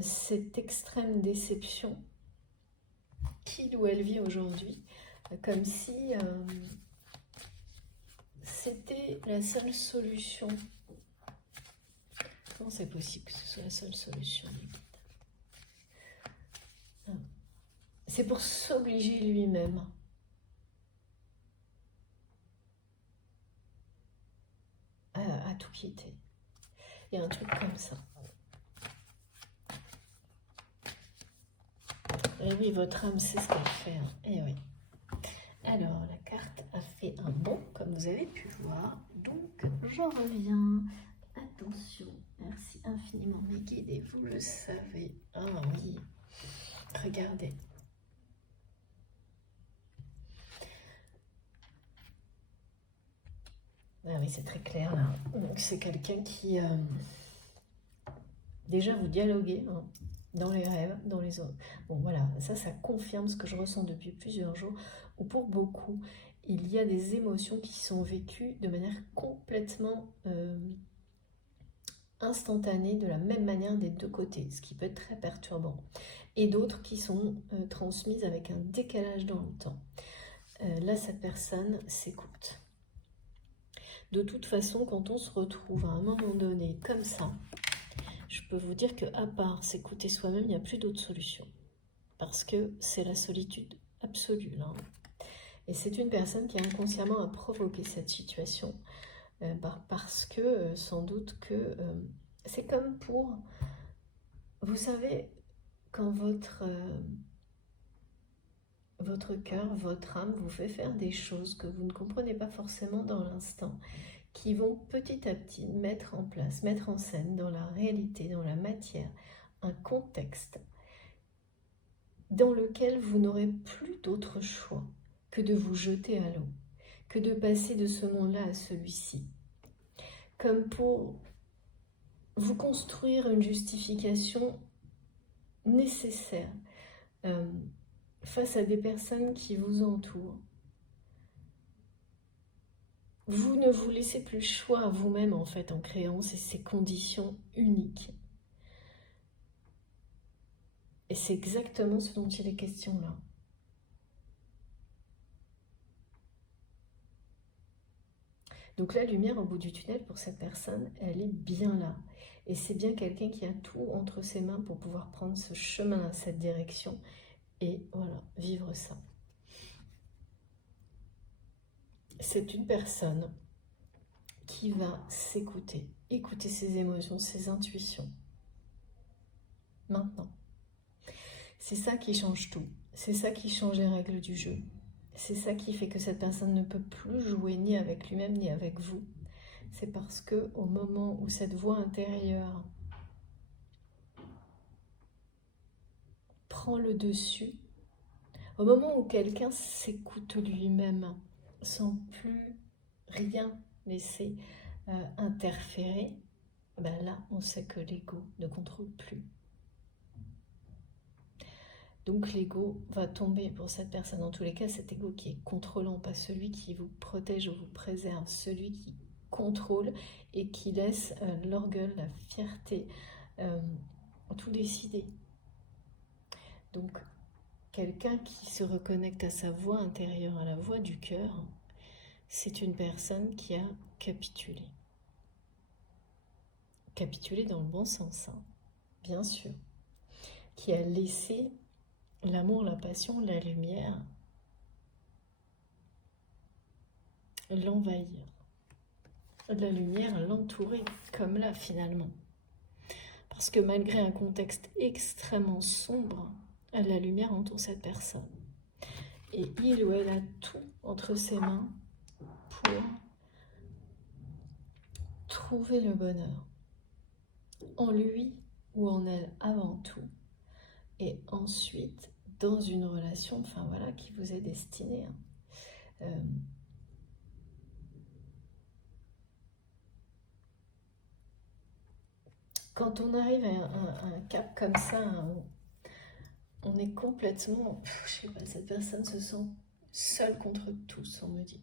cette extrême déception qu'il ou elle vit aujourd'hui, comme si c'était la seule solution. Comment c'est possible que ce soit la seule solution? C'est pour s'obliger lui-même à tout quitter. Il y a un truc comme ça. Et oui, votre âme sait ce qu'elle fait. Hein. Et oui. Alors, la carte a fait un bond, comme vous avez pu voir. Donc, j'en reviens. Attention, merci infiniment mes guides, et vous le savez. Ah oui, regardez. Ah oui, c'est très clair là. Donc, c'est quelqu'un qui... déjà, vous dialoguez hein, dans les rêves, dans les autres. Bon, voilà, ça confirme ce que je ressens depuis plusieurs jours, où pour beaucoup, il y a des émotions qui sont vécues de manière complètement instantanée, de la même manière des deux côtés, ce qui peut être très perturbant. Et d'autres qui sont transmises avec un décalage dans le temps. Là, cette personne s'écoute. De toute façon, quand on se retrouve à un moment donné comme ça, je peux vous dire qu'à part s'écouter soi-même, il n'y a plus d'autre solution. Parce que c'est la solitude absolue. Là. Et c'est une personne qui inconsciemment a provoqué cette situation. Parce que, sans doute, que c'est comme pour... Vous savez, quand votre cœur, votre âme vous fait faire des choses que vous ne comprenez pas forcément dans l'instant, qui vont petit à petit mettre en place, mettre en scène dans la réalité, dans la matière, un contexte dans lequel vous n'aurez plus d'autre choix que de vous jeter à l'eau, que de passer de ce monde-là à celui-ci. Comme pour vous construire une justification nécessaire face à des personnes qui vous entourent. Vous ne vous laissez plus le choix à vous-même en fait en créant ces conditions uniques. Et c'est exactement ce dont il est question là. Donc la lumière au bout du tunnel pour cette personne, elle est bien là. Et c'est bien quelqu'un qui a tout entre ses mains pour pouvoir prendre ce chemin, cette direction et voilà, vivre ça. C'est une personne qui va s'écouter, écouter ses émotions, ses intuitions. Maintenant. C'est ça qui change tout. C'est ça qui change les règles du jeu. C'est ça qui fait que cette personne ne peut plus jouer ni avec lui-même ni avec vous. C'est parce que au moment où cette voix intérieure prend le dessus, au moment où quelqu'un s'écoute lui-même sans plus rien laisser interférer, ben là on sait que l'ego ne contrôle plus. Donc l'ego va tomber pour cette personne. En tous les cas, cet ego qui est contrôlant, pas celui qui vous protège ou vous préserve, celui qui contrôle et qui laisse l'orgueil, la fierté, tout décider. Donc quelqu'un qui se reconnecte à sa voix intérieure, à la voix du cœur, c'est une personne qui a capitulé. Capitulé dans le bon sens, hein, bien sûr. Qui a laissé l'amour, la passion, la lumière l'envahir. La lumière l'entourer, comme là finalement. Parce que malgré un contexte extrêmement sombre, la lumière entoure cette personne. Et il ou elle a tout entre ses mains pour trouver le bonheur. En lui ou en elle avant tout. Et ensuite, dans une relation, enfin voilà, qui vous est destinée. Quand on arrive à un cap comme ça, on est complètement, je sais pas, cette personne se sent seule contre tous, on me dit.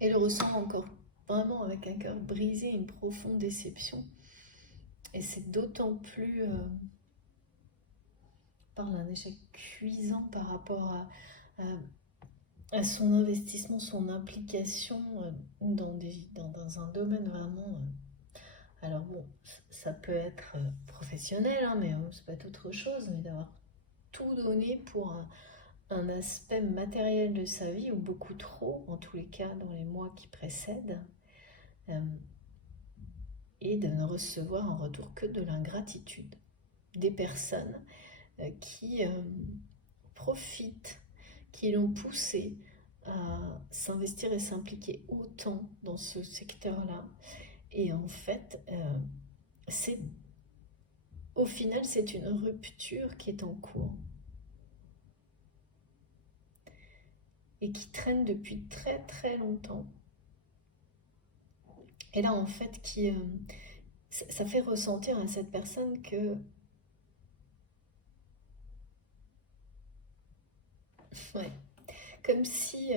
Et le ressent encore vraiment avec un cœur brisé, une profonde déception. Et c'est d'autant plus parle d'un échec cuisant par rapport à son investissement, son implication dans un domaine vraiment. Alors bon, ça peut être professionnel, hein, mais c'est pas autre chose, mais d'avoir tout donné pour un aspect matériel de sa vie, ou beaucoup trop, en tous les cas dans les mois qui précèdent, euh, et de ne recevoir en retour que de l'ingratitude. Des personnes qui profitent, qui l'ont poussé à s'investir et s'impliquer autant dans ce secteur-là. Et en fait, au final, c'est une rupture qui est en cours et qui traîne depuis très très longtemps. Et là, en fait, ça fait ressentir à cette personne que, ouais, comme si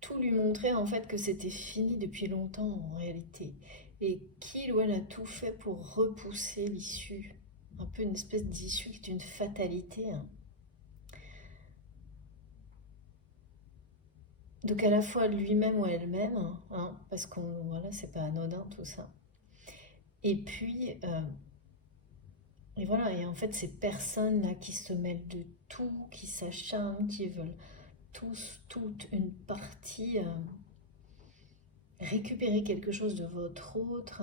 tout lui montrait en fait que c'était fini depuis longtemps en réalité, et qu'il ou elle a tout fait pour repousser l'issue, un peu une espèce d'issue qui est une fatalité, hein. Donc à la fois lui-même ou elle-même, hein, parce qu'on voilà, c'est pas anodin tout ça. Et puis et voilà, et en fait ces personnes là qui se mêlent de tout, qui s'acharnent, qui veulent tous toute une partie, récupérer quelque chose de votre autre,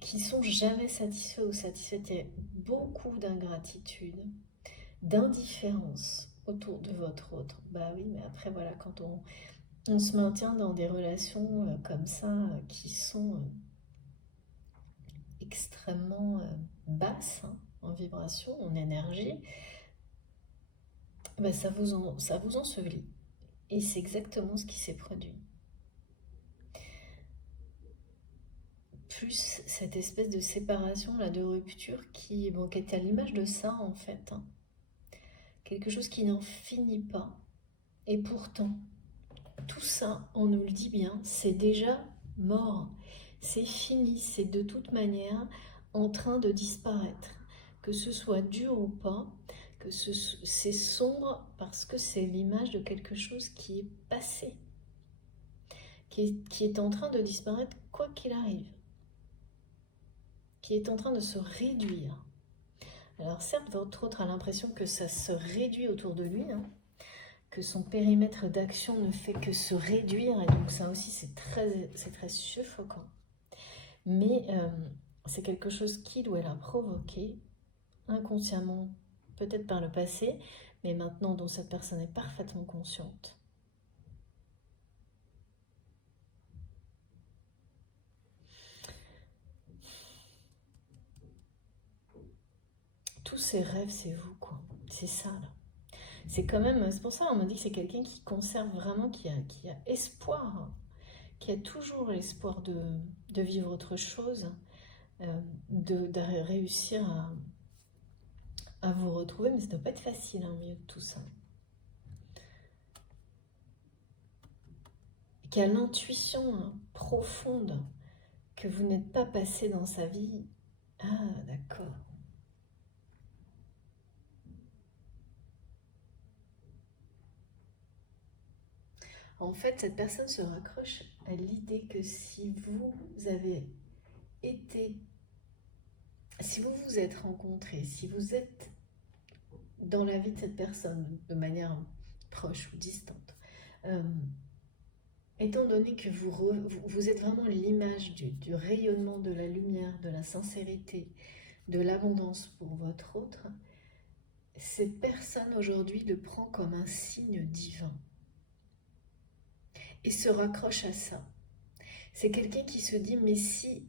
qui sont jamais satisfaits ou satisfaites. Il y a beaucoup d'ingratitude, d'indifférence autour de votre autre. Bah oui, mais après voilà, quand on se maintient dans des relations comme ça, qui sont extrêmement basses, hein, en vibration, en énergie, bah ça vous ensevelit. Et c'est exactement ce qui s'est produit. Plus cette espèce de séparation, là, de rupture qui est à l'image de ça en fait, hein. Quelque chose qui n'en finit pas. Et pourtant, tout ça, on nous le dit bien, c'est déjà mort. C'est fini, c'est de toute manière en train de disparaître. Que ce soit dur ou pas, c'est sombre parce que c'est l'image de quelque chose qui est passé, qui est en train de disparaître quoi qu'il arrive, qui est en train de se réduire. Alors certes, votre autre a l'impression que ça se réduit autour de lui, hein, que son périmètre d'action ne fait que se réduire, et donc ça aussi c'est très suffocant. Mais c'est quelque chose qu'il ou elle a provoqué inconsciemment, peut-être par le passé, mais maintenant dont cette personne est parfaitement consciente. Tous ces rêves, c'est vous, quoi. C'est ça, là. C'est pour ça qu'on m'a dit que c'est quelqu'un qui conserve vraiment, qui a espoir, hein, qui a toujours l'espoir de vivre autre chose, de réussir à vous retrouver, mais ça ne doit pas être facile, hein, au milieu de tout ça. Qui a l'intuition, hein, profonde que vous n'êtes pas passé dans sa vie. Ah, d'accord. En fait, cette personne se raccroche à l'idée que si vous avez été, si vous vous êtes rencontrés, si vous êtes dans la vie de cette personne de manière proche ou distante, étant donné que vous êtes vraiment l'image du rayonnement de la lumière, de la sincérité, de l'abondance pour votre autre, cette personne aujourd'hui le prend comme un signe divin et se raccroche à ça. C'est quelqu'un qui se dit, mais si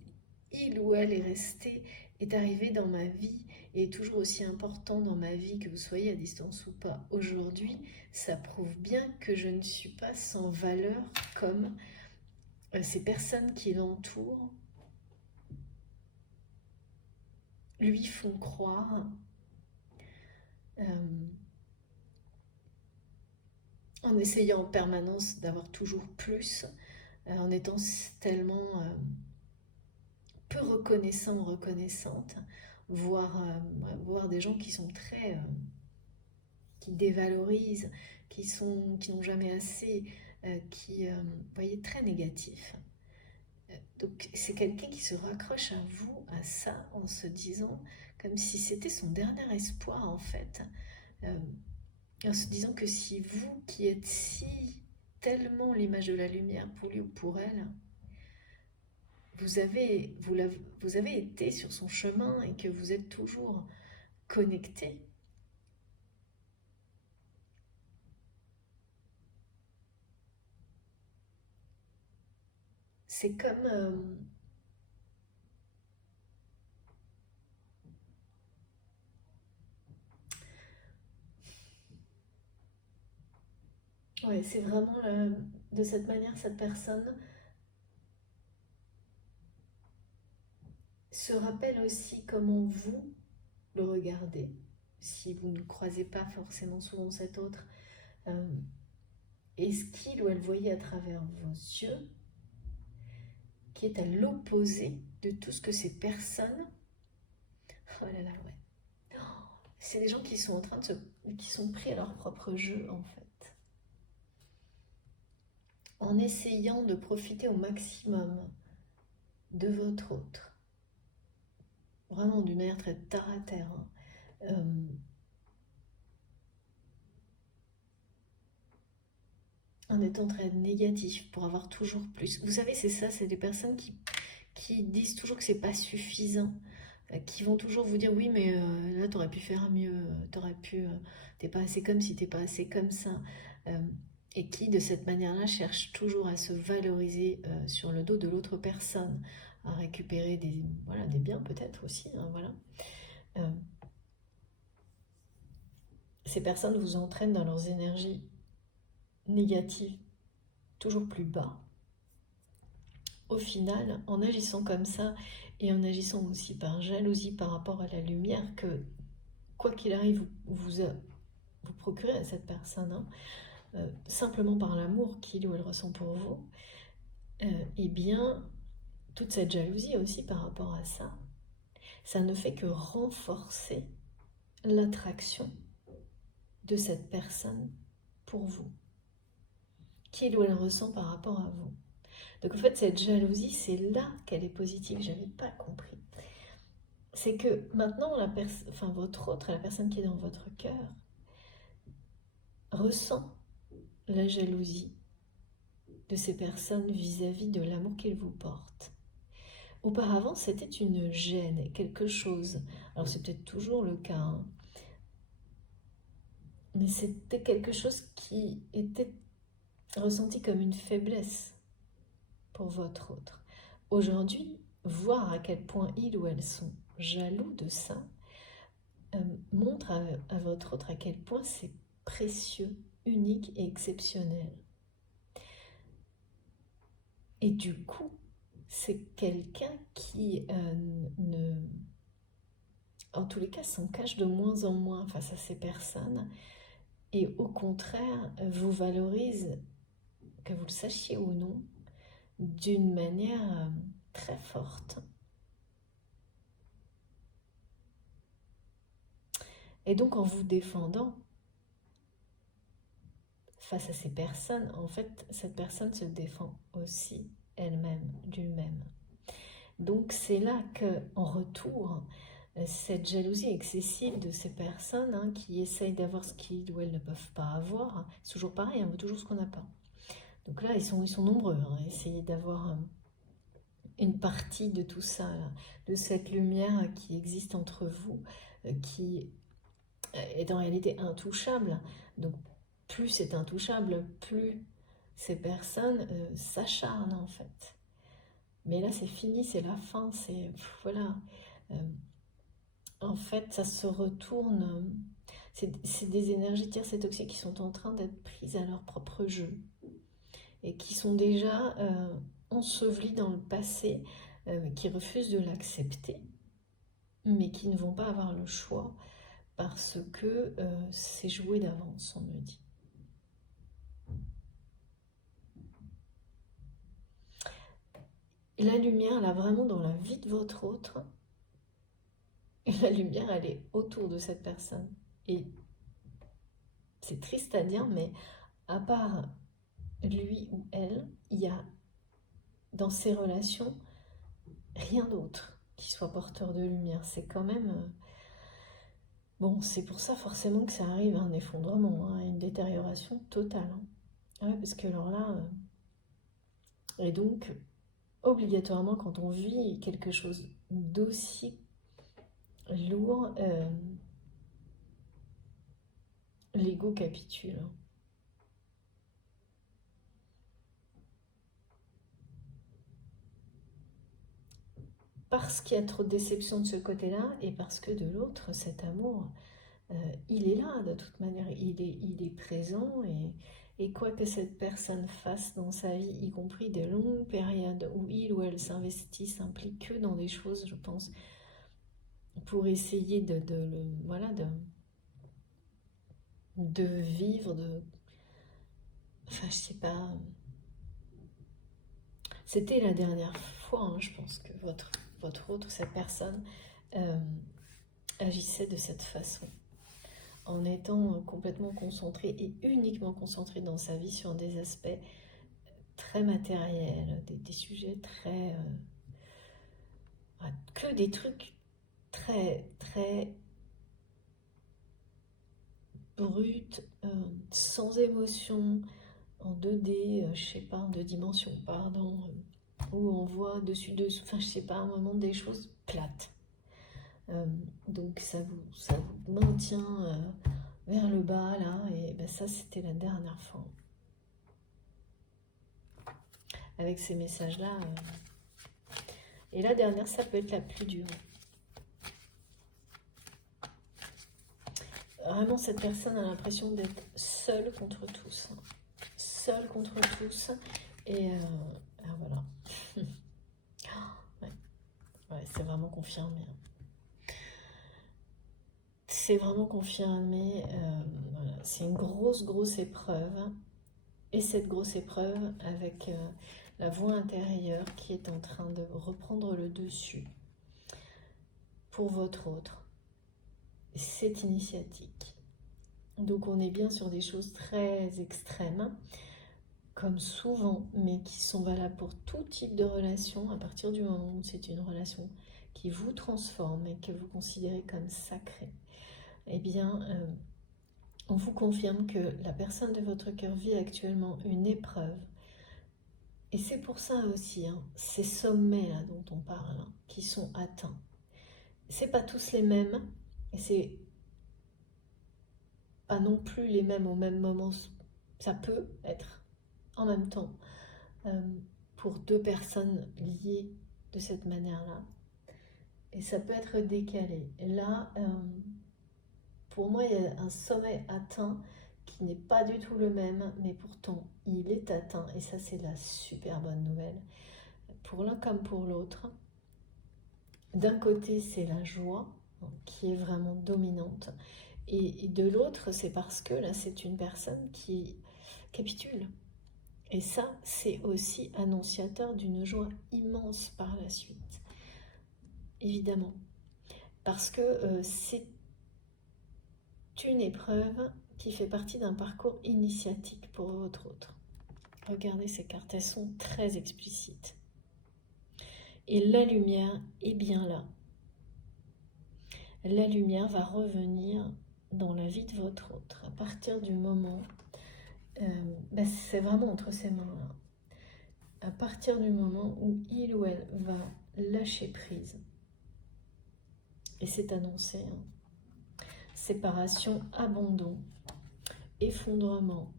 il ou elle est arrivé dans ma vie et est toujours aussi important dans ma vie, que vous soyez à distance ou pas, aujourd'hui, ça prouve bien que je ne suis pas sans valeur comme ces personnes qui l'entourent lui font croire, en essayant en permanence d'avoir toujours plus, en étant tellement peu reconnaissants ou reconnaissantes, voire des gens qui sont très... qui dévalorisent, qui n'ont jamais assez, vous voyez, très négatifs. Donc c'est quelqu'un qui se raccroche à vous, à ça, en se disant, comme si c'était son dernier espoir en fait, euh, en se disant que si vous qui êtes si tellement l'image de la lumière pour lui ou pour elle, vous avez été sur son chemin et que vous êtes toujours connecté, c'est comme... ouais, c'est vraiment de cette manière, cette personne se rappelle aussi comment vous le regardez, si vous ne le croisez pas forcément souvent cet autre, euh, et ce qu'il ou elle voyait à travers vos yeux, qui est à l'opposé de tout ce que ces personnes... Oh là là, ouais. C'est des gens qui sont en train de qui sont pris à leur propre jeu, en fait. En essayant de profiter au maximum de votre autre. Vraiment d'une manière très terre à terre. Hein. En étant très négatif pour avoir toujours plus. Vous savez, c'est ça, c'est des personnes qui disent toujours que c'est pas suffisant, qui vont toujours vous dire oui, mais là, t'aurais pu faire mieux, t'aurais pu, t'es pas assez comme si, t'es pas assez comme ça. Euh, et qui, de cette manière-là, cherchent toujours à se valoriser sur le dos de l'autre personne, à récupérer des, voilà, des biens peut-être aussi. Hein, voilà. Euh, ces personnes vous entraînent dans leurs énergies négatives toujours plus bas. Au final, en agissant comme ça et en agissant aussi par jalousie par rapport à la lumière que, quoi qu'il arrive, vous procurez à cette personne, hein, simplement par l'amour qu'il ou elle ressent pour vous, eh bien, toute cette jalousie aussi par rapport à ça, ça ne fait que renforcer l'attraction de cette personne pour vous, qu'il ou elle ressent par rapport à vous. Donc en fait, cette jalousie, c'est là qu'elle est positive, j'avais pas compris. C'est que maintenant, votre autre, la personne qui est dans votre cœur, ressent la jalousie de ces personnes vis-à-vis de l'amour qu'ils vous portent. Auparavant, c'était une gêne, quelque chose. Alors c'est peut-être toujours le cas, hein, mais c'était quelque chose qui était ressenti comme une faiblesse pour votre autre. Aujourd'hui, voir à quel point ils ou elles sont jaloux de ça, montre à votre autre à quel point c'est précieux, unique et exceptionnel. Et du coup, c'est quelqu'un qui en tous les cas, s'en cache de moins en moins face à ces personnes et au contraire vous valorise, que vous le sachiez ou non, d'une manière très forte. Et donc en vous défendant face à ces personnes, en fait, cette personne se défend aussi elle-même, d'une-même. Donc c'est là qu'en retour, cette jalousie excessive de ces personnes, hein, qui essayent d'avoir ce qu'ils ou elles ne peuvent pas avoir, hein, c'est toujours pareil, on veut toujours ce qu'on n'a pas. Donc là, ils sont nombreux, hein, à essayer d'avoir une partie de tout ça, là, de cette lumière qui existe entre vous, qui est en réalité intouchable. Donc plus c'est intouchable, plus ces personnes s'acharnent en fait. Mais là c'est fini, c'est la fin, c'est voilà. En fait, ça se retourne. C'est des énergies tierces et toxiques qui sont en train d'être prises à leur propre jeu et qui sont déjà ensevelies dans le passé, qui refusent de l'accepter, mais qui ne vont pas avoir le choix parce que c'est joué d'avance, on me dit. Et la lumière, là, vraiment dans la vie de votre autre, et la lumière, elle est autour de cette personne. Et c'est triste à dire, mais à part lui ou elle, il y a dans ces relations rien d'autre qui soit porteur de lumière. C'est quand même... bon, c'est pour ça forcément que ça arrive à un effondrement, hein, à une détérioration totale. Hein. Ah ouais, parce que alors là... et donc, obligatoirement, quand on vit quelque chose d'aussi lourd, l'ego capitule. Parce qu'il y a trop de déception de ce côté-là et parce que de l'autre, cet amour, il est là de toute manière, il est présent et quoi que cette personne fasse dans sa vie, y compris des longues périodes où il ou elle s'investit, s'implique que dans des choses, je pense, pour essayer voilà, de vivre, enfin je sais pas, c'était la dernière fois, hein, je pense que votre autre, cette personne, euh, agissait de cette façon, en étant complètement concentré et uniquement concentré dans sa vie sur des aspects très matériels, des sujets très... que des trucs très, très bruts, sans émotion, en 2D, je sais pas, en 2 dimensions, pardon, où on voit dessus, enfin je sais pas, à un moment des choses plates. Donc ça vous maintient vers le bas là, et ben ça c'était la dernière fois. Avec ces messages-là. Et la dernière, ça peut être la plus dure. Vraiment, cette personne a l'impression d'être seule contre tous. Seule contre tous. Et voilà. Ouais, ouais, c'est vraiment confirmé. C'est vraiment confirmé. Voilà. C'est une grosse, grosse épreuve. Et cette grosse épreuve avec la voix intérieure qui est en train de reprendre le dessus pour votre autre. C'est initiatique. Donc on est bien sur des choses très extrêmes, comme souvent, mais qui sont valables pour tout type de relation à partir du moment où c'est une relation qui vous transforme et que vous considérez comme sacrée. Eh bien, on vous confirme que la personne de votre cœur vit actuellement une épreuve. Et c'est pour ça aussi, hein, ces sommets-là dont on parle, hein, qui sont atteints. C'est pas tous les mêmes, et c'est pas non plus les mêmes au même moment. Ça peut être en même temps pour 2 personnes liées de cette manière-là. Et ça peut être décalé. Et là, pour moi, il y a un sommet atteint qui n'est pas du tout le même, mais pourtant, il est atteint. Et ça, c'est la super bonne nouvelle. Pour l'un comme pour l'autre. D'un côté, c'est la joie qui est vraiment dominante. Et de l'autre, c'est parce que là, c'est une personne qui capitule. Et ça, c'est aussi annonciateur d'une joie immense par la suite. Évidemment. Parce que c'est une épreuve qui fait partie d'un parcours initiatique pour votre autre. Regardez ces cartes, elles sont très explicites. Et la lumière est bien là. La lumière va revenir dans la vie de votre autre à partir du moment... c'est vraiment entre ses mains là. À partir du moment où il ou elle va lâcher prise. Et c'est annoncé. Hein. Séparation, abandon, effondrement.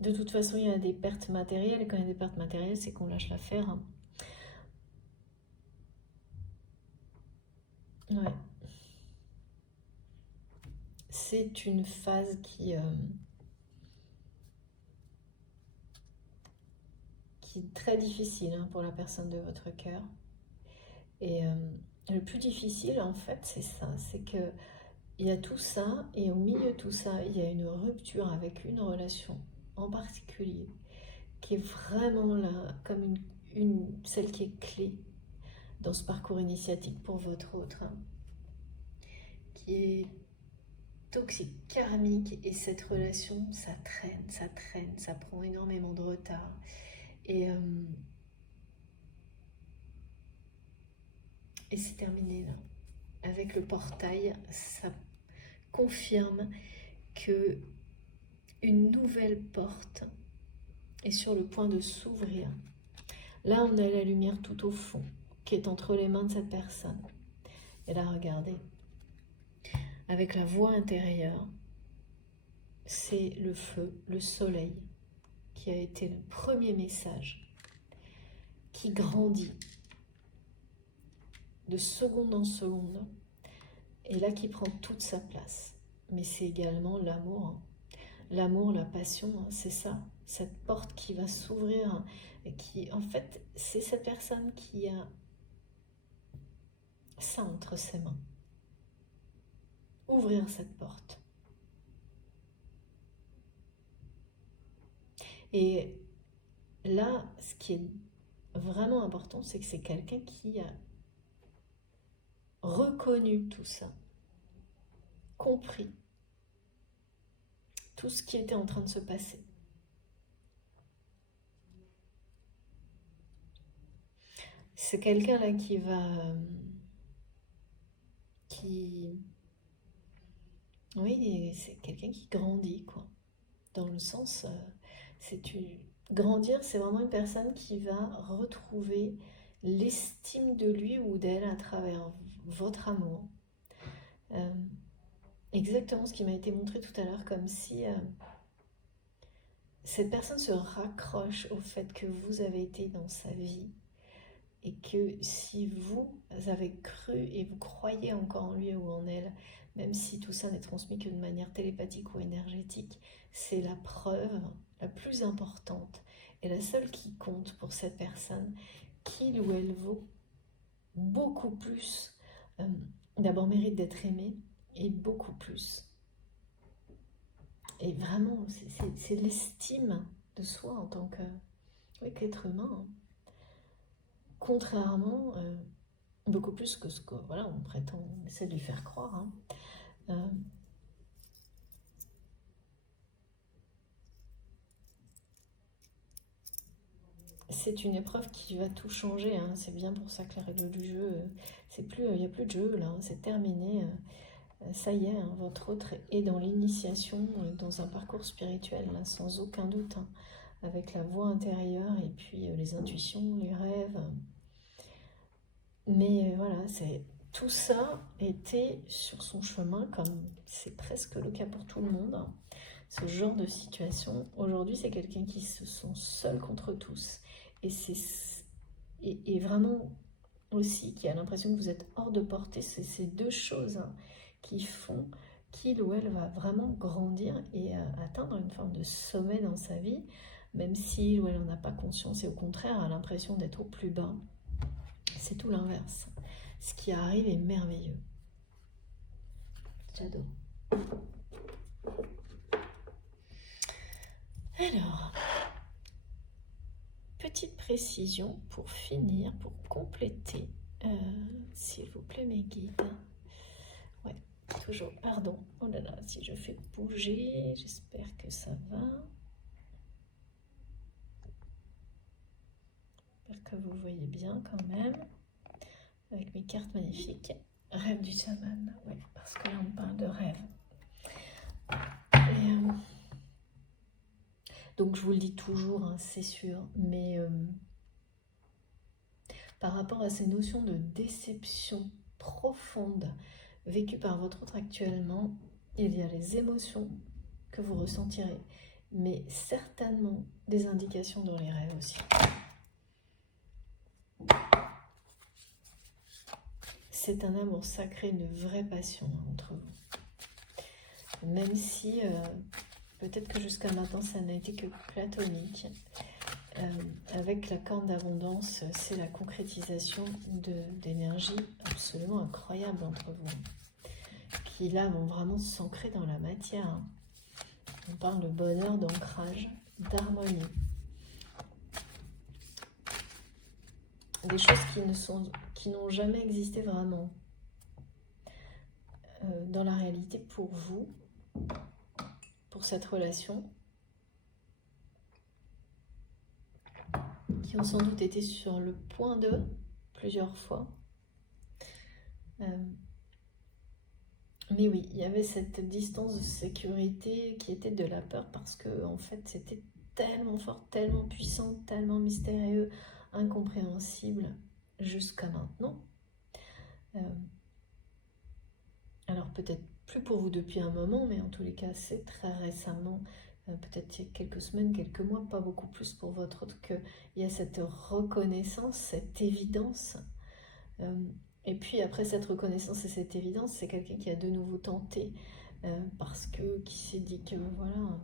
De toute façon, il y a des pertes matérielles. Et quand il y a des pertes matérielles, c'est qu'on lâche l'affaire. Hein. Ouais. C'est une phase qui est très difficile hein, pour la personne de votre cœur. Et le plus difficile, en fait, c'est ça. C'est que il y a tout ça, et au milieu de tout ça, il y a une rupture avec une relation en particulier, qui est vraiment là, comme celle qui est clé dans ce parcours initiatique pour votre autre, hein, qui est toxique, karmique, et cette relation, ça traîne, ça prend énormément de retard. Et c'est terminé là. Avec le portail, ça confirme que une nouvelle porte est sur le point de s'ouvrir. Là, on a la lumière tout au fond, qui est entre les mains de cette personne. Et là, regardez, avec la voix intérieure, c'est le feu, le soleil, qui a été le premier message, qui grandit de seconde en seconde, et là qui prend toute sa place. Mais c'est également l'amour, hein. L'amour, la passion, hein, c'est ça, cette porte qui va s'ouvrir, hein, et qui, en fait, c'est cette personne qui a ça entre ses mains. Ouvrir cette porte. Et là, ce qui est vraiment important, c'est que c'est quelqu'un qui a reconnu tout ça, compris tout ce qui était en train de se passer. C'est quelqu'un là qui va... Oui, c'est quelqu'un qui grandit, quoi. Dans le sens, grandir, c'est vraiment une personne qui va retrouver l'estime de lui ou d'elle à travers votre amour. Exactement ce qui m'a été montré tout à l'heure, comme si cette personne se raccroche au fait que vous avez été dans sa vie, et que si vous avez cru et vous croyez encore en lui ou en elle, même si tout ça n'est transmis que de manière télépathique ou énergétique, c'est la preuve la plus importante et la seule qui compte pour cette personne, qu'il ou elle vaut beaucoup plus, d'abord mérite d'être aimé, et beaucoup plus. Et vraiment, c'est l'estime de soi en tant qu'être humain, hein. Contrairement, beaucoup plus que ce que voilà, on prétend, on essaie de lui faire croire, hein. C'est une épreuve qui va tout changer, hein. C'est bien pour ça que les règles du jeu, il n'y a plus de jeu là, hein. C'est terminé. Ça y est, hein, votre autre est dans l'initiation, dans un parcours spirituel, là, sans aucun doute, hein, avec la voix intérieure et puis les intuitions, les rêves. Mais voilà, tout ça était sur son chemin, comme c'est presque le cas pour tout le monde, hein. Ce genre de situation, aujourd'hui, c'est quelqu'un qui se sent seul contre tous. Et vraiment aussi qui a l'impression que vous êtes hors de portée. C'est ces deux choses, hein, qui font qu'il ou elle va vraiment grandir et atteindre une forme de sommet dans sa vie, même si il ou elle n'en a pas conscience et au contraire a l'impression d'être au plus bas. C'est tout l'inverse. Ce qui arrive est merveilleux. J'adore. Alors, petite précision pour finir, pour compléter, s'il vous plaît mes guides. Ouais, toujours, pardon. Oh là là, si je fais bouger, j'espère que ça va. J'espère que vous voyez bien quand même. Avec mes cartes magnifiques. Rêve du chaman, ouais, parce que là on parle de rêve. Et, donc je vous le dis toujours, hein, c'est sûr, mais par rapport à ces notions de déception profonde vécues par votre autre actuellement, il y a les émotions que vous ressentirez, mais certainement des indications dans les rêves aussi. C'est un amour sacré, une vraie passion entre vous. Même si peut-être que jusqu'à maintenant ça n'a été que platonique. Avec la corne d'abondance, c'est la concrétisation d'énergie absolument incroyable entre vous, qui là vont vraiment s'ancrer dans la matière. On parle de bonheur d'ancrage d'harmonie. Des choses qui n'ont jamais existé vraiment dans la réalité pour vous, pour cette relation, qui ont sans doute été sur le point de plusieurs fois. Mais oui, il y avait cette distance de sécurité qui était de la peur parce que en fait c'était tellement fort, tellement puissant, tellement mystérieux, incompréhensible jusqu'à maintenant. Alors peut-être plus pour vous depuis un moment, mais en tous les cas c'est très récemment, peut-être il y a quelques semaines, quelques mois, pas beaucoup plus pour votre autre, qu'il y a cette reconnaissance, cette évidence. Et puis après cette reconnaissance et cette évidence, c'est quelqu'un qui a de nouveau tenté, parce que qui s'est dit que voilà,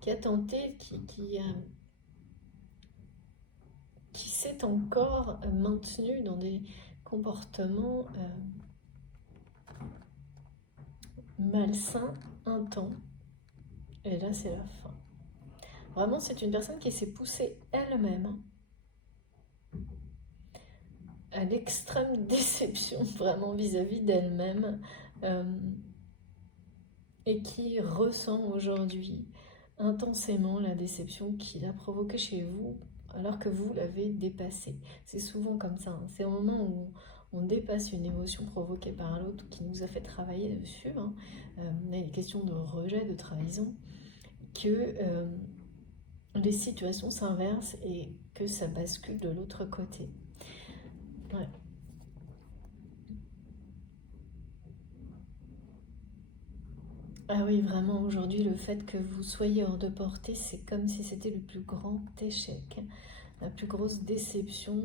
qui a tenté, qui s'est encore maintenu dans des comportements malsains un temps. Et là, c'est la fin. Vraiment, c'est une personne qui s'est poussée elle-même à l'extrême déception, vraiment vis-à-vis d'elle-même, et qui ressent aujourd'hui intensément la déception qu'il a provoquée chez vous, alors que vous l'avez dépassée. C'est souvent comme ça, hein. C'est au moment où on dépasse une émotion provoquée par l'autre qui nous a fait travailler dessus, hein. On a une question de rejet, de trahison, que les situations s'inversent et que ça bascule de l'autre côté. Ouais. Ah oui, vraiment, aujourd'hui, le fait que vous soyez hors de portée, c'est comme si c'était le plus grand échec, la plus grosse déception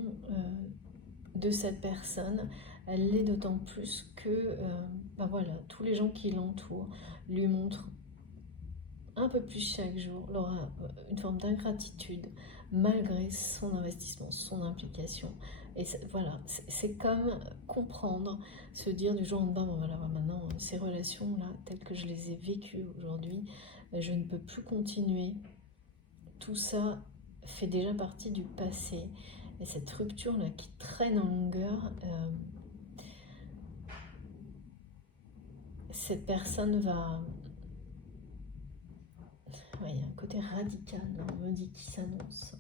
de cette personne. Elle l'est d'autant plus que ben voilà, tous les gens qui l'entourent lui montrent un peu plus chaque jour une forme d'ingratitude malgré son investissement, son implication. Et voilà, c'est comme comprendre, se dire du jour au lendemain, bon, voilà, maintenant ces relations-là, telles que je les ai vécues aujourd'hui, je ne peux plus continuer. Tout ça fait déjà partie du passé. Et cette rupture-là qui traîne en longueur, cette personne va... Ouais, il y a un côté radical, on me dit, qui s'annonce.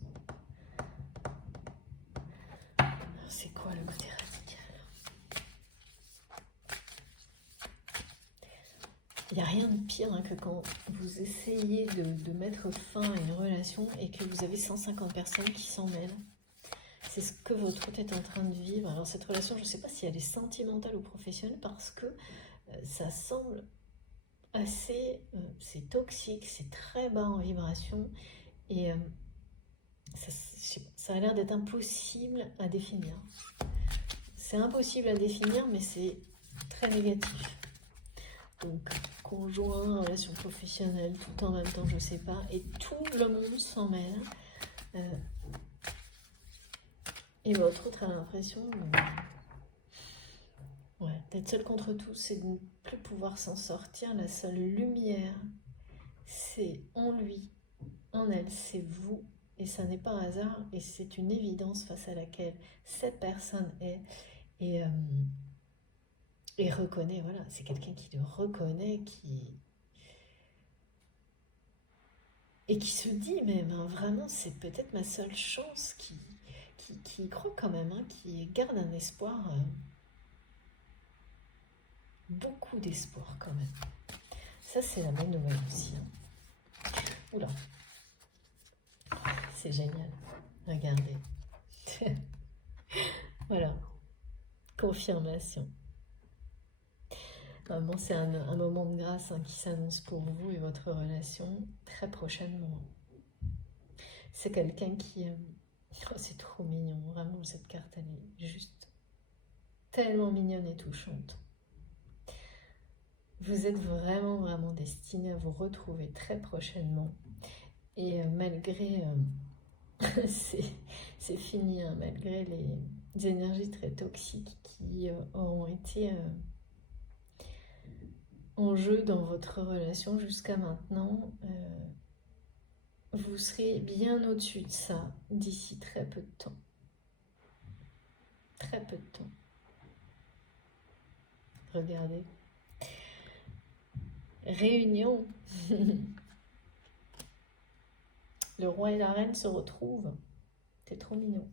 C'est quoi le côté radical? Il n'y a rien de pire, hein, que quand vous essayez de mettre fin à une relation et que vous avez 150 personnes qui s'en mêlent. C'est ce que votre autre est en train de vivre. Alors cette relation, je ne sais pas si elle est sentimentale ou professionnelle, parce que ça semble assez... c'est toxique, c'est très bas en vibration, et ça a l'air d'être impossible à définir. C'est impossible à définir, mais c'est très négatif. Donc, conjoint, relation professionnelle, tout en même temps, je sais pas, et tout le monde s'en mêle. Et votre autre a l'impression d'être seul contre tous et de ne plus pouvoir s'en sortir. La seule lumière, c'est en lui, en elle, c'est vous. Et ça n'est pas un hasard, et c'est une évidence face à laquelle cette personne est. Et reconnaît, voilà, c'est quelqu'un qui le reconnaît, et qui se dit même, hein, vraiment, c'est peut-être ma seule chance, qui croit quand même, hein, qui garde un espoir, beaucoup d'espoir quand même. Ça, c'est la bonne nouvelle aussi, hein. Oula, c'est génial, regardez. Voilà, confirmation. Vraiment, c'est un moment de grâce, hein, qui s'annonce pour vous et votre relation très prochainement. C'est quelqu'un qui... Oh, c'est trop mignon, vraiment, cette carte, elle est juste tellement mignonne et touchante. Vous êtes vraiment, vraiment destiné à vous retrouver très prochainement. Et malgré... c'est fini, hein, malgré les énergies très toxiques qui ont été... en jeu dans votre relation jusqu'à maintenant, vous serez bien au-dessus de ça d'ici très peu de temps. Très peu de temps. Regardez. Réunion. Le roi et la reine se retrouvent. C'est trop mignon.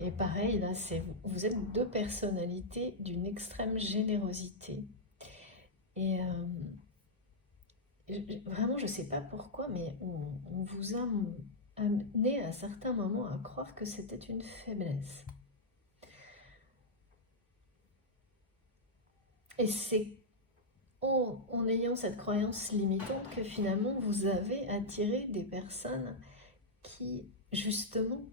Et pareil, là, vous êtes deux personnalités d'une extrême générosité. Et vraiment, je ne sais pas pourquoi, mais on vous a amené à certains moments à croire que c'était une faiblesse. Et c'est en ayant cette croyance limitante que finalement vous avez attiré des personnes qui, justement,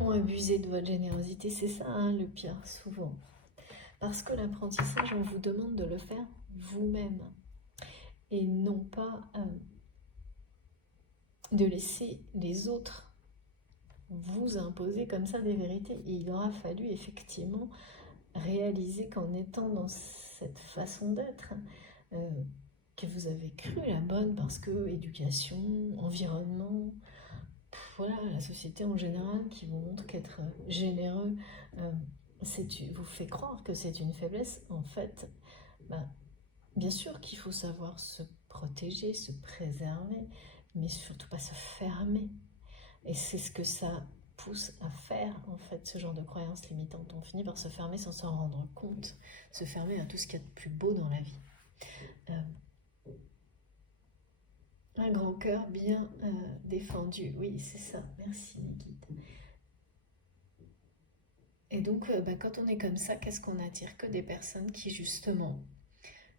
ont abusé de votre générosité. C'est ça, hein, le pire, souvent. Parce que l'apprentissage, on vous demande de le faire vous-même. Et non pas de laisser les autres vous imposer comme ça des vérités. Et il aura fallu effectivement réaliser qu'en étant dans cette façon d'être, que vous avez cru la bonne parce que éducation, environnement, voilà, la société en général qui vous montre qu'être généreux vous fait croire que c'est une faiblesse. En fait, bien sûr qu'il faut savoir se protéger, se préserver, mais surtout pas se fermer. Et c'est ce que ça pousse à faire, en fait, ce genre de croyances limitantes. On finit par se fermer sans s'en rendre compte, se fermer à tout ce qu'il y a de plus beau dans la vie. Un grand cœur bien défendu, oui, c'est ça. Merci, Nikita. Et donc, quand on est comme ça, qu'est-ce qu'on attire? Que des personnes qui, justement,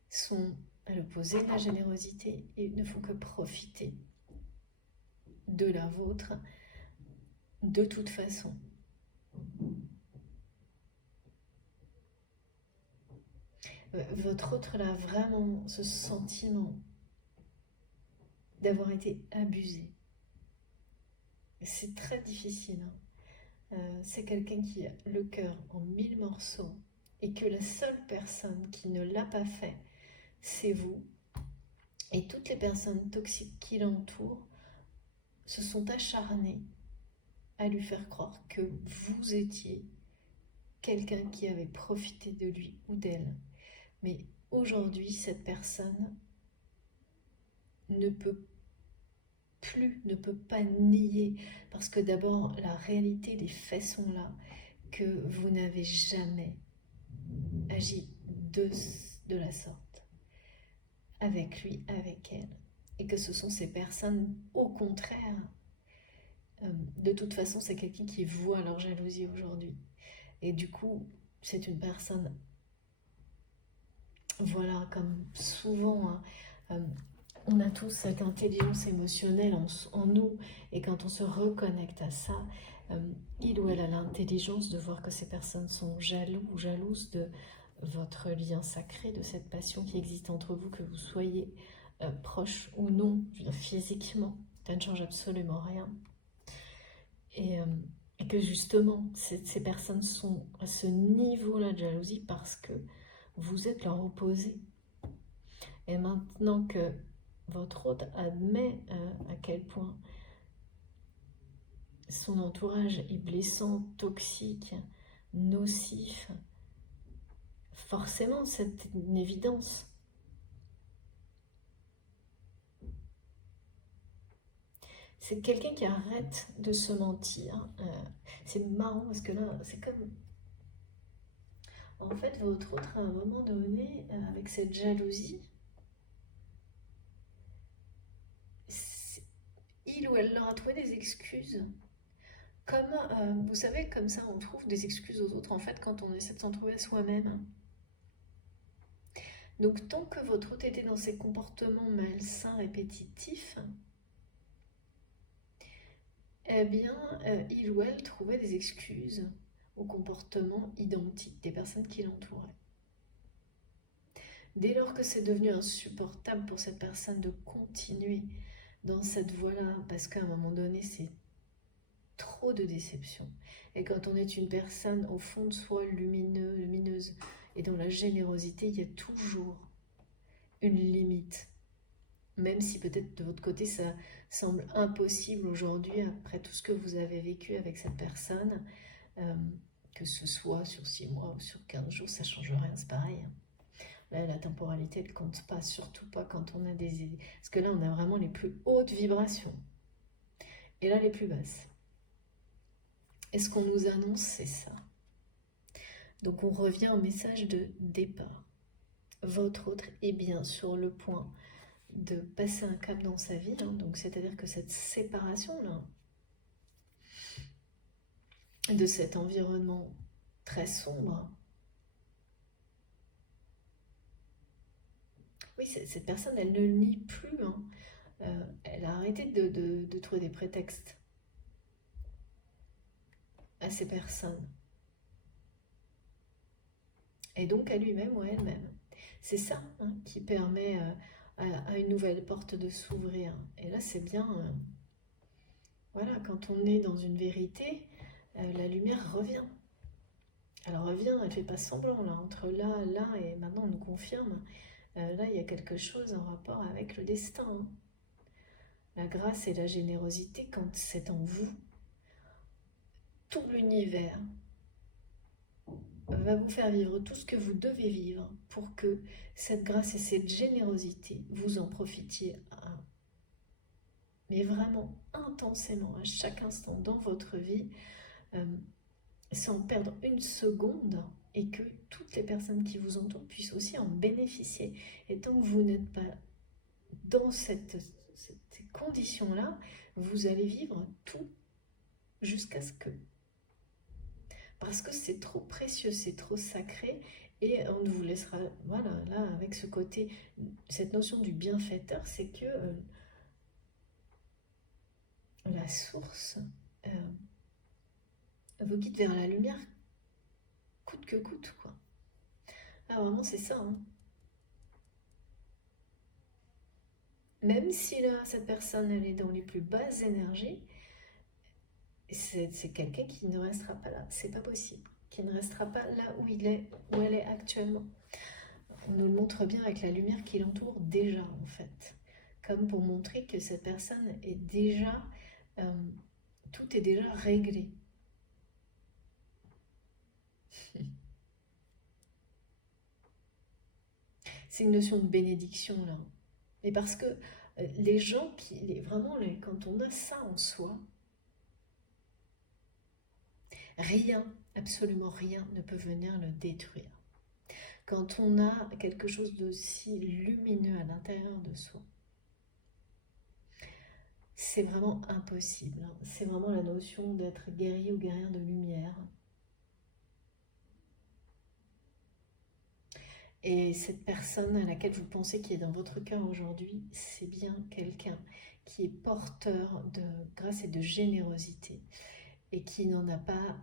sont à l'opposé de la générosité et ne font que profiter de la vôtre de toute façon. Votre autre, là, vraiment, ce sentiment d'avoir été abusé, c'est très difficile. C'est quelqu'un qui a le cœur en 1000 morceaux et que la seule personne qui ne l'a pas fait, c'est vous. Et toutes les personnes toxiques qui l'entourent se sont acharnées à lui faire croire que vous étiez quelqu'un qui avait profité de lui ou d'elle. Mais aujourd'hui, cette personne ne peut pas nier, parce que d'abord, la réalité des faits sont là, que vous n'avez jamais agi de la sorte, avec lui, avec elle, et que ce sont ces personnes, au contraire, de toute façon, c'est quelqu'un qui voit leur jalousie aujourd'hui. Et du coup, c'est une personne, voilà, comme souvent, hein, on a tous cette intelligence émotionnelle en nous, et quand on se reconnecte à ça, il ou elle a l'intelligence de voir que ces personnes sont jaloux ou jalouses de votre lien sacré, de cette passion qui existe entre vous, que vous soyez proche ou non, physiquement, ça ne change absolument rien. Et que justement, ces personnes sont à ce niveau-là de jalousie parce que vous êtes leur opposé. Et maintenant que votre hôte admet à quel point son entourage est blessant, toxique, nocif, forcément c'est une évidence. C'est quelqu'un qui arrête de se mentir. C'est marrant parce que là, c'est comme... En fait, votre autre, à un moment donné, avec cette jalousie, il ou elle leur a trouvé des excuses. Comme, vous savez, comme ça, on trouve des excuses aux autres, en fait, quand on essaie de s'en trouver à soi-même. Donc, tant que votre hôte était dans ces comportements malsains, répétitifs, eh bien, il ou elle trouvait des excuses aux comportements identiques des personnes qui l'entouraient. Dès lors que c'est devenu insupportable pour cette personne de continuer dans cette voie-là, parce qu'à un moment donné, c'est trop trop de déception. Et quand on est une personne au fond de soi lumineuse et dans la générosité, il y a toujours une limite. Même si peut-être de votre côté ça semble impossible aujourd'hui après tout ce que vous avez vécu avec cette personne, que ce soit sur 6 mois ou sur 15 jours, ça ne change rien, c'est pareil. Là, la temporalité, elle ne compte pas, surtout pas quand on a des idées. Parce que là, on a vraiment les plus hautes vibrations. Et là, les plus basses. Et ce qu'on nous annonce, c'est ça. Donc, on revient au message de départ. Votre autre est bien sur le point de passer un cap dans sa vie. Donc, c'est-à-dire que cette séparation-là, de cet environnement très sombre, oui, cette personne, elle ne nie plus. Elle a arrêté de trouver des prétextes à ces personnes. Et donc à lui-même ou à elle-même. C'est ça qui permet à une nouvelle porte de s'ouvrir. Et là, c'est bien, voilà, quand on est dans une vérité, la lumière revient. Elle revient, elle ne fait pas semblant, là, entre là, et maintenant on nous confirme. Là, il y a quelque chose en rapport avec le destin. La grâce et la générosité, quand c'est en vous, tout l'univers va vous faire vivre tout ce que vous devez vivre pour que cette grâce et cette générosité, vous en profitiez, mais vraiment intensément, à chaque instant dans votre vie, sans perdre une seconde, et que toutes les personnes qui vous entourent puissent aussi en bénéficier. Et tant que vous n'êtes pas dans ces conditions-là, vous allez vivre tout jusqu'à ce que... Parce que c'est trop précieux, c'est trop sacré, et on ne vous laissera... Voilà, là, avec ce côté, cette notion du bienfaiteur, c'est que la source vous guide vers la lumière coûte que coûte, quoi. Ah, vraiment, c'est ça, hein. Même si là, cette personne, elle est dans les plus basses énergies, c'est quelqu'un qui ne restera pas là. C'est pas possible. Qui ne restera pas là où il est, où elle est actuellement. On nous le montre bien avec la lumière qui l'entoure déjà, en fait. Comme pour montrer que cette personne est déjà... tout est déjà réglé. C'est une notion de bénédiction, là. Mais parce que les gens, vraiment, quand on a ça en soi, rien, absolument rien ne peut venir le détruire. Quand on a quelque chose d'aussi lumineux à l'intérieur de soi, c'est vraiment impossible. C'est vraiment la notion d'être guerrier ou guerrière de lumière. Et cette personne à laquelle vous pensez qui est dans votre cœur aujourd'hui, c'est bien quelqu'un qui est porteur de grâce et de générosité et qui n'en a pas...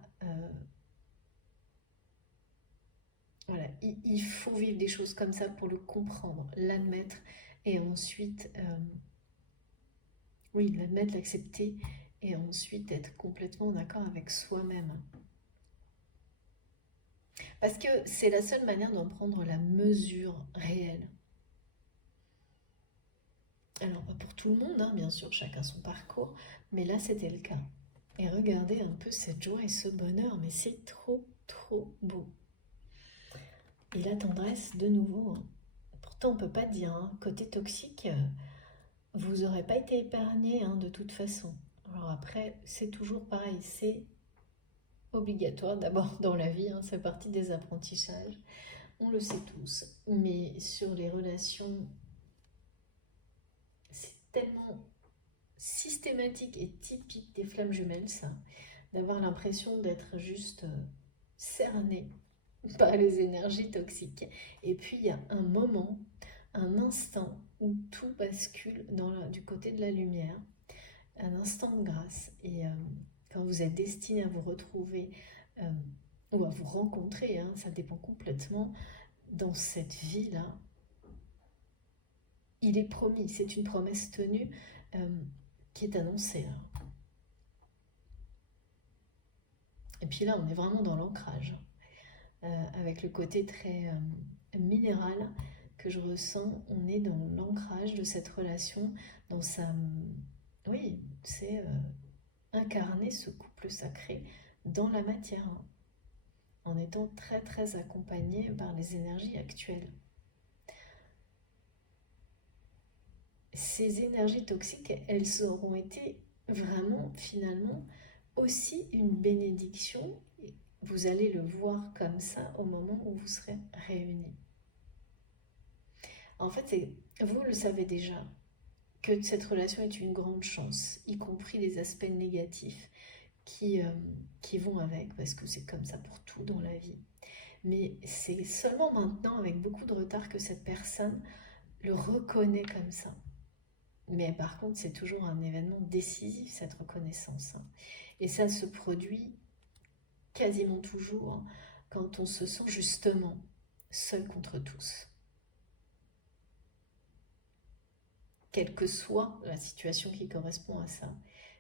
voilà, il faut vivre des choses comme ça pour le comprendre, l'admettre et ensuite... oui, l'admettre, l'accepter et ensuite être complètement d'accord avec soi-même. Parce que c'est la seule manière d'en prendre la mesure réelle. Alors, pas pour tout le monde, bien sûr, chacun son parcours, mais là, c'était le cas. Et regardez un peu cette joie et ce bonheur, mais c'est trop, trop beau. Et la tendresse, de nouveau, pourtant, on ne peut pas dire, côté toxique, vous n'aurez pas été épargné de toute façon. Alors après, c'est toujours pareil, c'est obligatoire d'abord dans la vie, ça fait partie des apprentissages, on le sait tous, mais sur les relations, c'est tellement systématique et typique des flammes jumelles, ça, d'avoir l'impression d'être juste cerné par les énergies toxiques. Et puis il y a un moment, un instant où tout bascule du côté de la lumière, un instant de grâce. Et quand vous êtes destiné à vous retrouver ou à vous rencontrer, ça dépend complètement, dans cette vie-là, il est promis, c'est une promesse tenue qui est annoncée. Et puis là, on est vraiment dans l'ancrage, avec le côté très minéral que je ressens. On est dans l'ancrage de cette relation, dans sa... Oui, c'est incarner ce couple sacré dans la matière, hein, en étant très très accompagné par les énergies actuelles. Ces énergies toxiques, elles auront été vraiment finalement aussi une bénédiction. Vous allez le voir comme ça au moment où vous serez réunis. En fait, vous le savez déjà, que cette relation est une grande chance, y compris les aspects négatifs qui vont avec, parce que c'est comme ça pour tout dans la vie. Mais c'est seulement maintenant, avec beaucoup de retard, que cette personne le reconnaît comme ça. Mais par contre, c'est toujours un événement décisif, cette reconnaissance. Et ça se produit quasiment toujours quand on se sent justement seul contre tous. Quelle que soit la situation qui correspond à ça,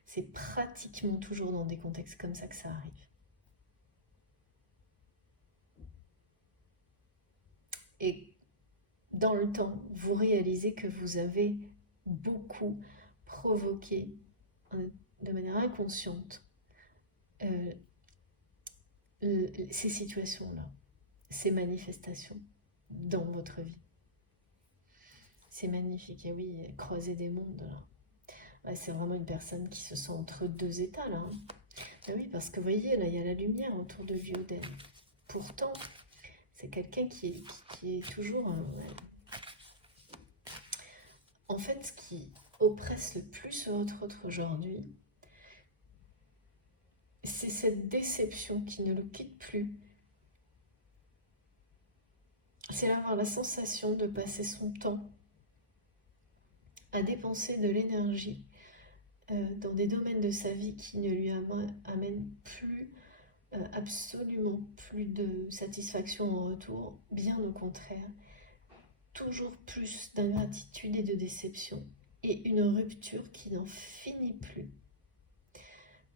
c'est pratiquement toujours dans des contextes comme ça que ça arrive. Et dans le temps, vous réalisez que vous avez beaucoup provoqué de manière inconsciente ces situations-là, ces manifestations dans votre vie. C'est magnifique, et oui, croiser des mondes, là. Ouais, c'est vraiment une personne qui se sent entre deux états, là. Hein. Ah oui, parce que vous voyez, là, il y a la lumière autour de lui ou d'elle. Pourtant, c'est quelqu'un qui est toujours... En fait, ce qui oppresse le plus votre autre aujourd'hui, c'est cette déception qui ne le quitte plus. C'est avoir la sensation de passer son temps à dépenser de l'énergie dans des domaines de sa vie qui ne lui amènent plus, absolument plus de satisfaction en retour, bien au contraire, toujours plus d'ingratitude et de déception, et une rupture qui n'en finit plus,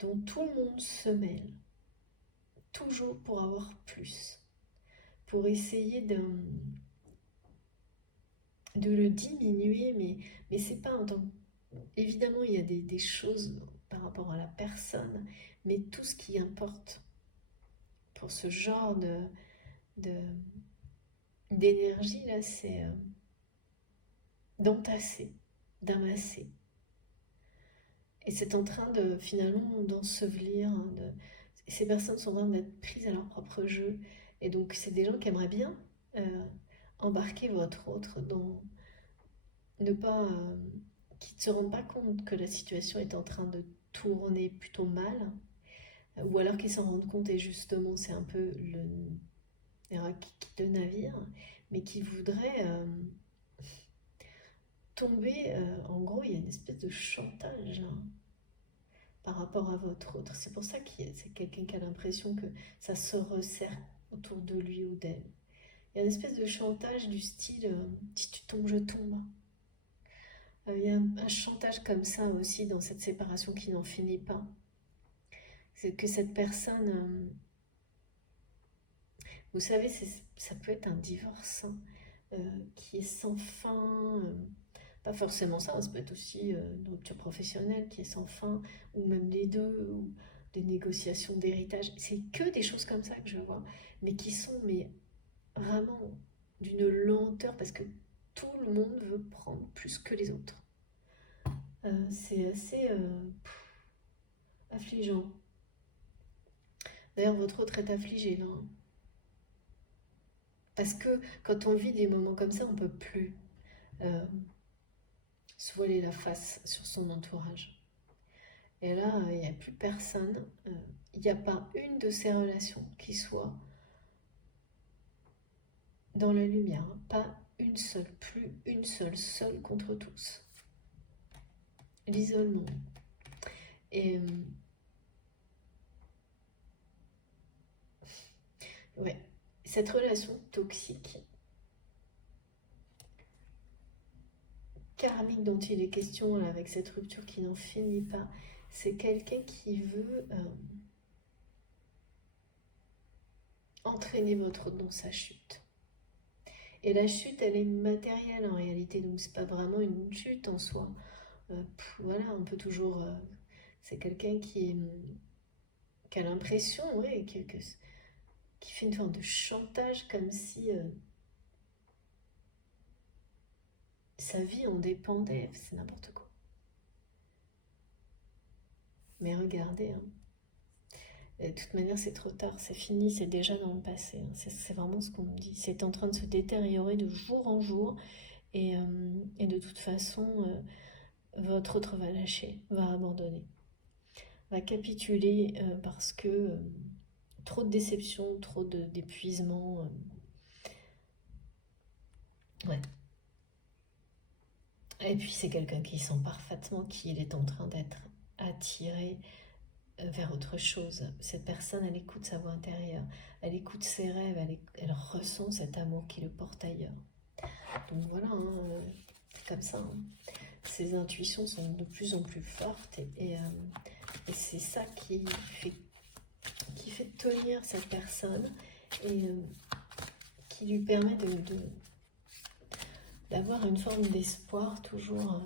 dont tout le monde se mêle, toujours pour avoir plus, pour essayer de le diminuer, mais c'est pas en tant que... Évidemment, il y a des choses par rapport à la personne, mais tout ce qui importe pour ce genre d'énergie, là, c'est d'entasser, d'amasser. Et c'est en train de, finalement, d'ensevelir. Hein, ces personnes sont en train d'être prises à leur propre jeu. Et donc, c'est des gens qui aimeraient bien embarquer votre autre dans... Ne pas... qui ne se rendent pas compte que la situation est en train de tourner plutôt mal. Ou alors qu'ils s'en rendent compte et justement, c'est un peu qui quitte le navire, mais qui voudraient tomber... en gros, il y a une espèce de chantage, hein, par rapport à votre autre. C'est pour ça que c'est quelqu'un qui a l'impression que ça se resserre autour de lui ou d'elle. Il y a une espèce de chantage du style si tu tombes, je tombe. Il y a un chantage comme ça aussi dans cette séparation qui n'en finit pas. C'est que cette personne, vous savez, ça peut être un divorce, hein, qui est sans fin. Pas forcément ça, ça peut être aussi une rupture professionnelle qui est sans fin, ou même les deux, ou des négociations d'héritage. C'est que des choses comme ça que je vois, mais qui sont vraiment d'une lenteur, parce que tout le monde veut prendre plus que les autres. C'est assez affligeant. D'ailleurs, votre autre est affligé, là. Hein. Parce que quand on vit des moments comme ça, on ne peut plus se voiler la face sur son entourage. Et là, il n'y a plus personne. Il n'y a pas une de ces relations qui soit dans la lumière. Hein. Pas une seule, plus une seule contre tous. L'isolement. Et ouais, cette relation toxique, karmique dont il est question là, avec cette rupture qui n'en finit pas, c'est quelqu'un qui veut entraîner votre autre dans sa chute. Et la chute, elle est matérielle en réalité, donc c'est pas vraiment une chute en soi. Voilà, on peut toujours... c'est quelqu'un qui a l'impression, ouais, qui fait une forme de chantage comme si sa vie en dépendait, c'est n'importe quoi. Mais regardez, hein. Et de toute manière, c'est trop tard, c'est fini, c'est déjà dans le passé. Hein. C'est vraiment ce qu'on me dit. C'est en train de se détériorer de jour en jour. Et de toute façon, votre autre va lâcher, va abandonner, va capituler parce que trop de déception, trop d'épuisement. Ouais. Et puis c'est quelqu'un qui sent parfaitement qu'il est en train d'être attiré vers autre chose. Cette personne, elle écoute sa voix intérieure, elle écoute ses rêves, elle ressent cet amour qui le porte ailleurs. Donc voilà, hein, c'est comme ça. Hein. Ses intuitions sont de plus en plus fortes et c'est ça qui fait tenir cette personne et qui lui permet d'avoir une forme d'espoir toujours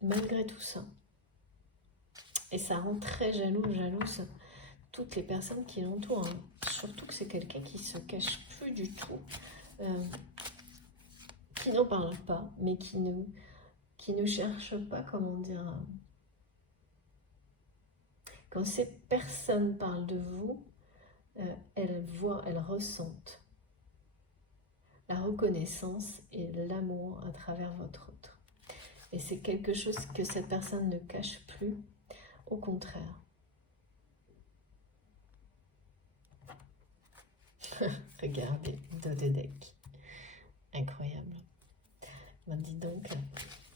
malgré tout ça. Et ça rend très jalouse toutes les personnes qui l'entourent. Hein. Surtout que c'est quelqu'un qui se cache plus du tout, qui n'en parle pas, mais qui ne cherche pas, comment dire... Quand ces personnes parlent de vous, elles voient, elles ressentent la reconnaissance et l'amour à travers votre autre. Et c'est quelque chose que cette personne ne cache plus, au contraire. Regardez, dos de deck. Incroyable. Ben dis donc,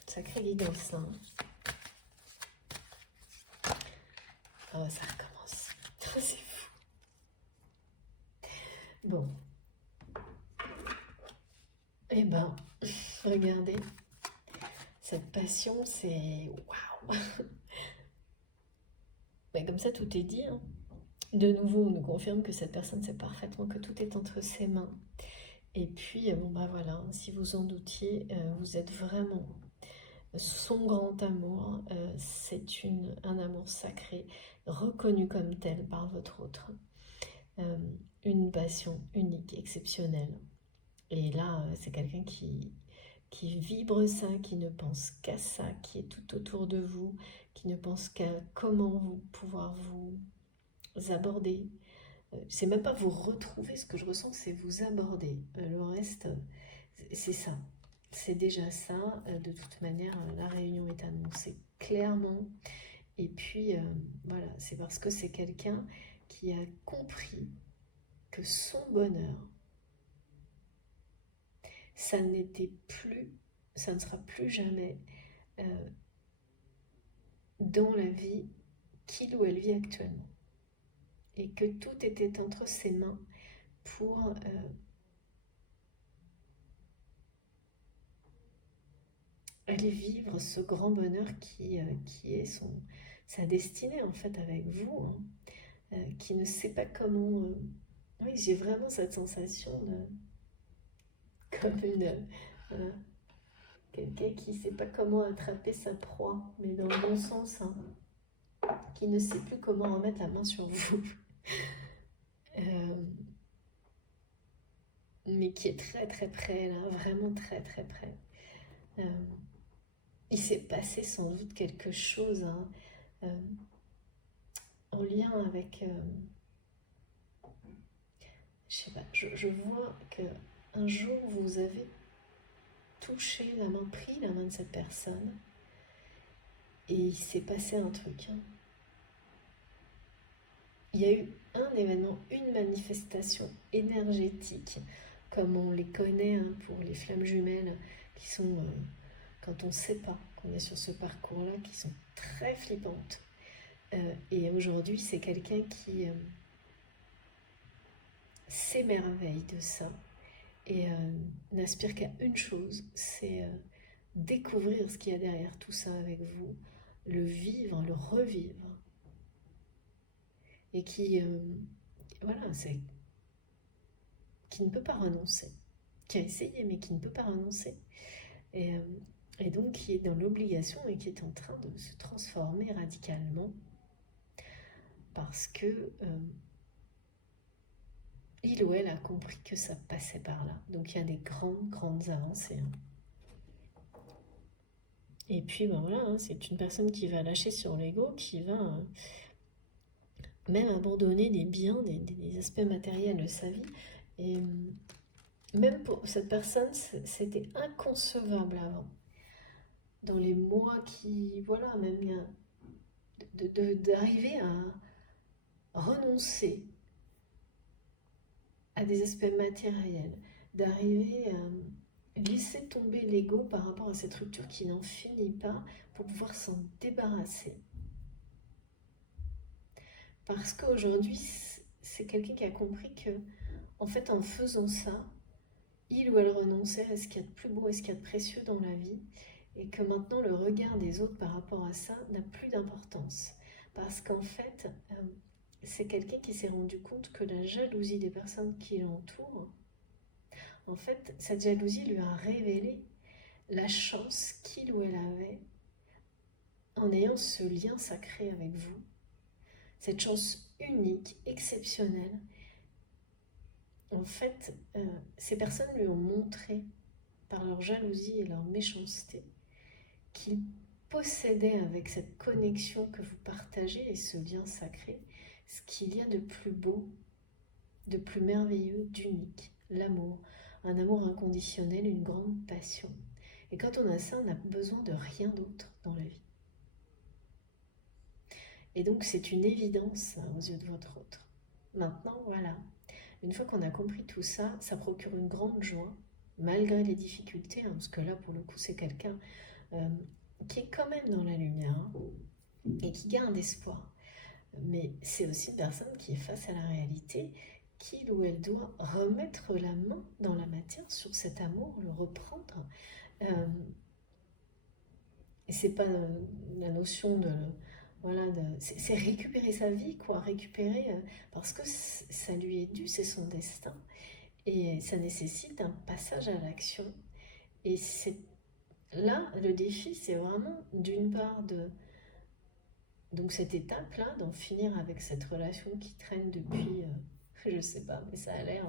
sacré guidance, hein. Oh, ça recommence. C'est fou. Bon. Eh ben, regardez. Cette passion, c'est... Waouh. Mais comme ça, tout est dit. Hein. De nouveau, on nous confirme que cette personne sait parfaitement que tout est entre ses mains. Et puis, bon bah voilà, si vous en doutiez, vous êtes vraiment son grand amour. C'est un amour sacré, reconnu comme tel par votre autre. Une passion unique, exceptionnelle. Et là, c'est quelqu'un qui vibre ça, qui ne pense qu'à ça, qui est tout autour de vous, qui ne pense qu'à comment pouvoir vous aborder. C'est même pas vous retrouver, ce que je ressens, c'est vous aborder. Le reste, c'est ça. C'est déjà ça. De toute manière, la réunion est annoncée clairement. Et puis, voilà, c'est parce que c'est quelqu'un qui a compris que son bonheur, ça n'était plus, ça ne sera plus jamais dans la vie qu'il ou elle vit actuellement. Et que tout était entre ses mains pour aller vivre ce grand bonheur qui est sa destinée en fait avec vous, hein, qui ne sait pas comment... oui, j'ai vraiment cette sensation comme quelqu'un qui ne sait pas comment attraper sa proie, mais dans le bon sens, hein, qui ne sait plus comment remettre la main sur vous. Mais qui est très très près là, vraiment très très près. Il s'est passé sans doute quelque chose hein, en lien avec... je sais pas, je vois qu'un jour vous avez touché la main, pris la main de cette personne et il s'est passé un truc. Hein. Il y a eu un événement, une manifestation énergétique, comme on les connaît hein, pour les flammes jumelles, qui sont, quand on ne sait pas qu'on est sur ce parcours-là, qui sont très flippantes. Et aujourd'hui, c'est quelqu'un qui s'émerveille de ça et n'aspire qu'à une chose, c'est découvrir ce qu'il y a derrière tout ça avec vous, le vivre, le revivre. Et qui, voilà, qui ne peut pas renoncer, qui a essayé mais qui ne peut pas renoncer, et, et donc qui est dans l'obligation et qui est en train de se transformer radicalement parce que il ou elle a compris que ça passait par là. Donc il y a des grandes avancées. Et puis ben voilà, c'est une personne qui va lâcher sur l'ego, qui va même abandonner des biens, des aspects matériels de sa vie. Et même pour cette personne, c'était inconcevable avant. Dans les mois qui, voilà, même d'arriver à renoncer à des aspects matériels, d'arriver à laisser tomber l'ego par rapport à cette rupture qui n'en finit pas pour pouvoir s'en débarrasser. Parce qu'aujourd'hui, c'est quelqu'un qui a compris que, en fait, en faisant ça, il ou elle renonçait à ce qu'il y a de plus beau et ce qu'il y a de précieux dans la vie, et que maintenant le regard des autres par rapport à ça n'a plus d'importance. Parce qu'en fait, c'est quelqu'un qui s'est rendu compte que la jalousie des personnes qui l'entourent, en fait, cette jalousie lui a révélé la chance qu'il ou elle avait en ayant ce lien sacré avec vous. Cette chance unique, exceptionnelle. En fait, ces personnes lui ont montré, par leur jalousie et leur méchanceté, qu'ils possédaient avec cette connexion que vous partagez et ce lien sacré, ce qu'il y a de plus beau, de plus merveilleux, d'unique, l'amour, un amour inconditionnel, une grande passion. Et quand on a ça, on n'a besoin de rien d'autre dans la vie. Et donc c'est une évidence aux yeux de votre autre. Maintenant, voilà, une fois qu'on a compris tout ça, ça procure une grande joie, malgré les difficultés, parce que là, pour le coup, c'est quelqu'un qui est quand même dans la lumière et qui garde espoir. Mais c'est aussi une personne qui est face à la réalité, qu'il ou elle doit remettre la main dans la matière sur cet amour, le reprendre. Et c'est pas la notion de... Voilà, c'est récupérer sa vie, quoi, récupérer, parce que ça lui est dû, c'est son destin. Et ça nécessite un passage à l'action. Et c'est là, le défi, c'est vraiment d'une part donc cette étape-là, d'en finir avec cette relation qui traîne depuis, je sais pas, mais ça a l'air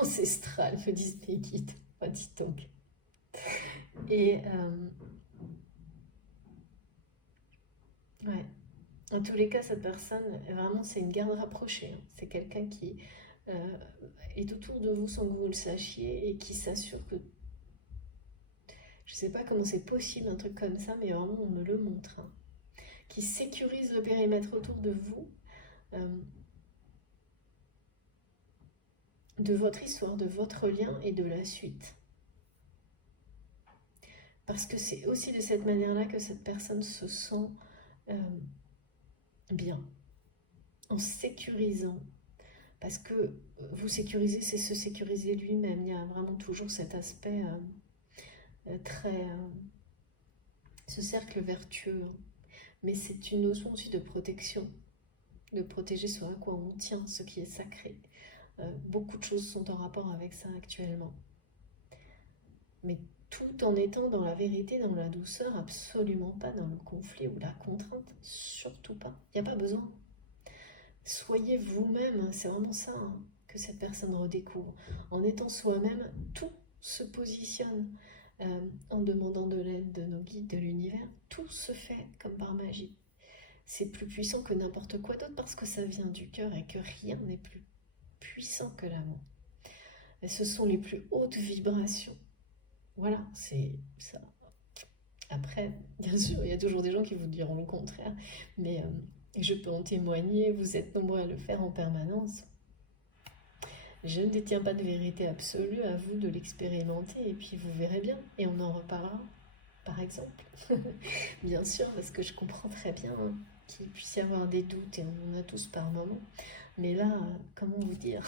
ancestral, me disent mes guides, dis donc. Et ouais, en tous les cas, cette personne, vraiment, c'est une garde rapprochée. C'est quelqu'un qui est autour de vous sans que vous le sachiez et qui s'assure que, je sais pas comment c'est possible, un truc comme ça, mais vraiment, on me le montre. Qui sécurise le périmètre autour de vous, de votre histoire, de votre lien et de la suite. Parce que c'est aussi de cette manière-là que cette personne se sent bien, en sécurisant. Parce que vous sécuriser, c'est se sécuriser lui-même. Il y a vraiment toujours cet aspect très... ce cercle vertueux. Mais c'est une notion aussi de protection, de protéger ce à quoi on tient, ce qui est sacré. Beaucoup de choses sont en rapport avec ça actuellement. Mais tout en étant dans la vérité, dans la douceur, absolument pas dans le conflit ou la contrainte, surtout pas. Il n'y a pas besoin. Soyez vous-même, c'est vraiment ça que cette personne redécouvre. En étant soi-même, tout se positionne. En demandant de l'aide de nos guides de l'univers, tout se fait comme par magie. C'est plus puissant que n'importe quoi d'autre parce que ça vient du cœur et que rien n'est plus puissant que l'amour. Et ce sont les plus hautes vibrations. Voilà, c'est ça. Après, bien sûr, il y a toujours des gens qui vous diront le contraire, mais je peux en témoigner, vous êtes nombreux à le faire en permanence. Je ne détiens pas de vérité absolue, à vous de l'expérimenter, et puis vous verrez bien, et on en reparlera, par exemple. Bien sûr, parce que je comprends très bien qu'il puisse y avoir des doutes, et on en a tous par moments. Mais là, comment vous dire?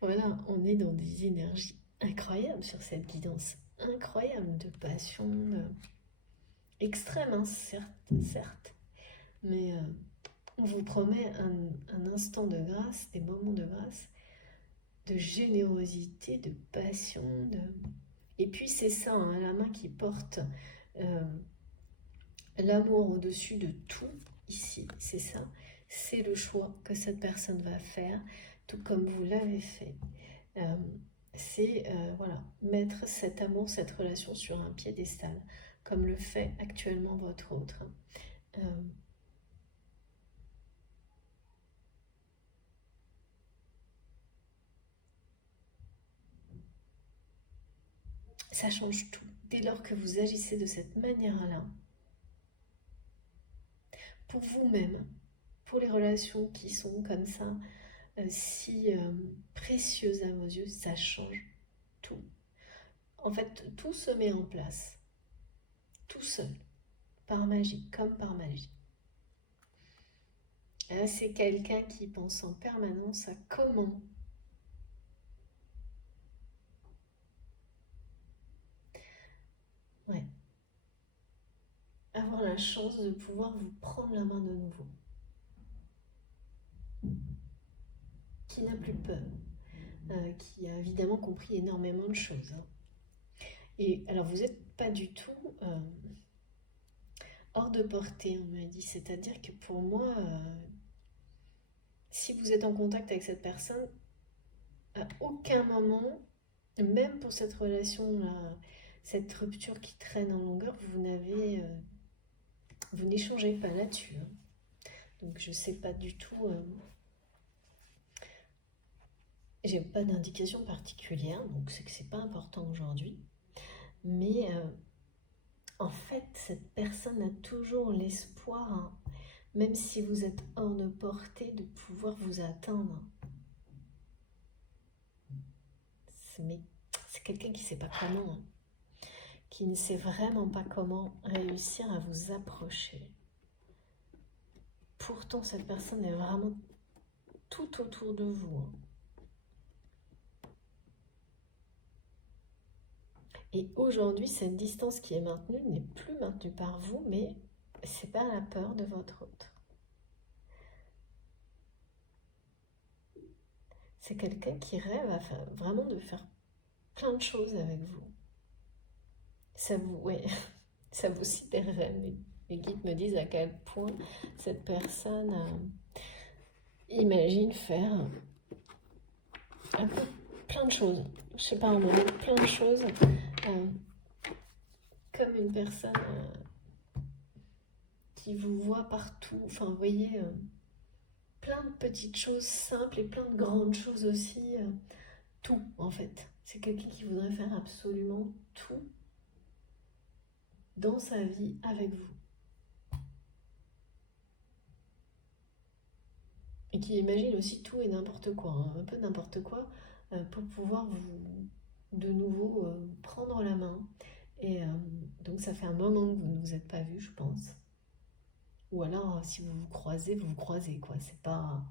Voilà, on est dans des énergies incroyables sur cette guidance, incroyable de passion extrême, certes, mais on vous promet un instant de grâce, des moments de grâce de générosité, de passion. Et puis c'est ça, hein, la main qui porte l'amour au-dessus de tout, ici, c'est ça. C'est le choix que cette personne va faire, tout comme vous l'avez fait. C'est voilà, mettre cet amour, cette relation sur un piédestal, comme le fait actuellement votre autre. Ça change tout. Dès lors que vous agissez de cette manière-là, pour vous-même, pour les relations qui sont comme ça, si précieuses à vos yeux, ça change tout. En fait, tout se met en place, tout seul, par magie, comme par magie. Là, c'est quelqu'un qui pense en permanence à comment avoir la chance de pouvoir vous prendre la main de nouveau. Qui n'a plus peur, qui a évidemment compris énormément de choses. Hein. Et alors, vous n'êtes pas du tout hors de portée, on m'a dit. C'est-à-dire que pour moi, si vous êtes en contact avec cette personne, à aucun moment, même pour cette relation-là, cette rupture qui traîne en longueur, vous n'échangez pas là-dessus. Hein. Donc je ne sais pas du tout, j'ai pas d'indication particulière, donc c'est que c'est pas important aujourd'hui. Mais en fait, cette personne a toujours l'espoir, hein, même si vous êtes hors de portée, de pouvoir vous atteindre. Mais c'est quelqu'un qui ne sait pas comment, hein, qui ne sait vraiment pas comment réussir à vous approcher. Pourtant, cette personne est vraiment tout autour de vous. Hein. Et aujourd'hui, cette distance qui est maintenue n'est plus maintenue par vous, mais c'est par la peur de votre autre. C'est quelqu'un qui rêve vraiment de faire plein de choses avec vous. Ça vous sidérerait, mais les guides me disent à quel point cette personne imagine faire un peu plein de choses. Je sais pas, plein de choses. Comme une personne qui vous voit partout. Enfin, vous voyez, plein de petites choses simples et plein de grandes choses aussi. Tout, en fait. C'est quelqu'un qui voudrait faire absolument tout dans sa vie avec vous. Et qui imagine aussi tout et n'importe quoi, hein, un peu n'importe quoi, pour pouvoir vous, de nouveau, prendre la main. Et donc ça fait un moment que vous ne vous êtes pas vus, je pense. Ou alors, si vous vous croisez, quoi. C'est pas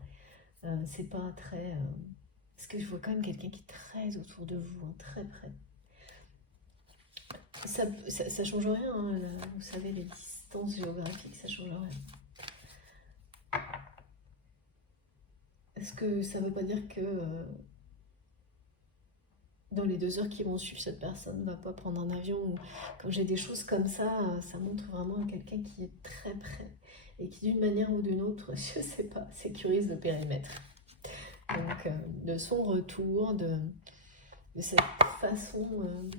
très... parce que je vois quand même quelqu'un qui est très autour de vous, hein, très près. Ça change rien, hein, vous savez, les distances géographiques, ça change rien. Est-ce que ça veut pas dire que dans les 2 heures qui vont suivre, cette personne ne va pas prendre un avion ou quand j'ai des choses comme ça montre vraiment quelqu'un qui est très près et qui d'une manière ou d'une autre, je sais pas, sécurise le périmètre. Donc de son retour, de cette façon,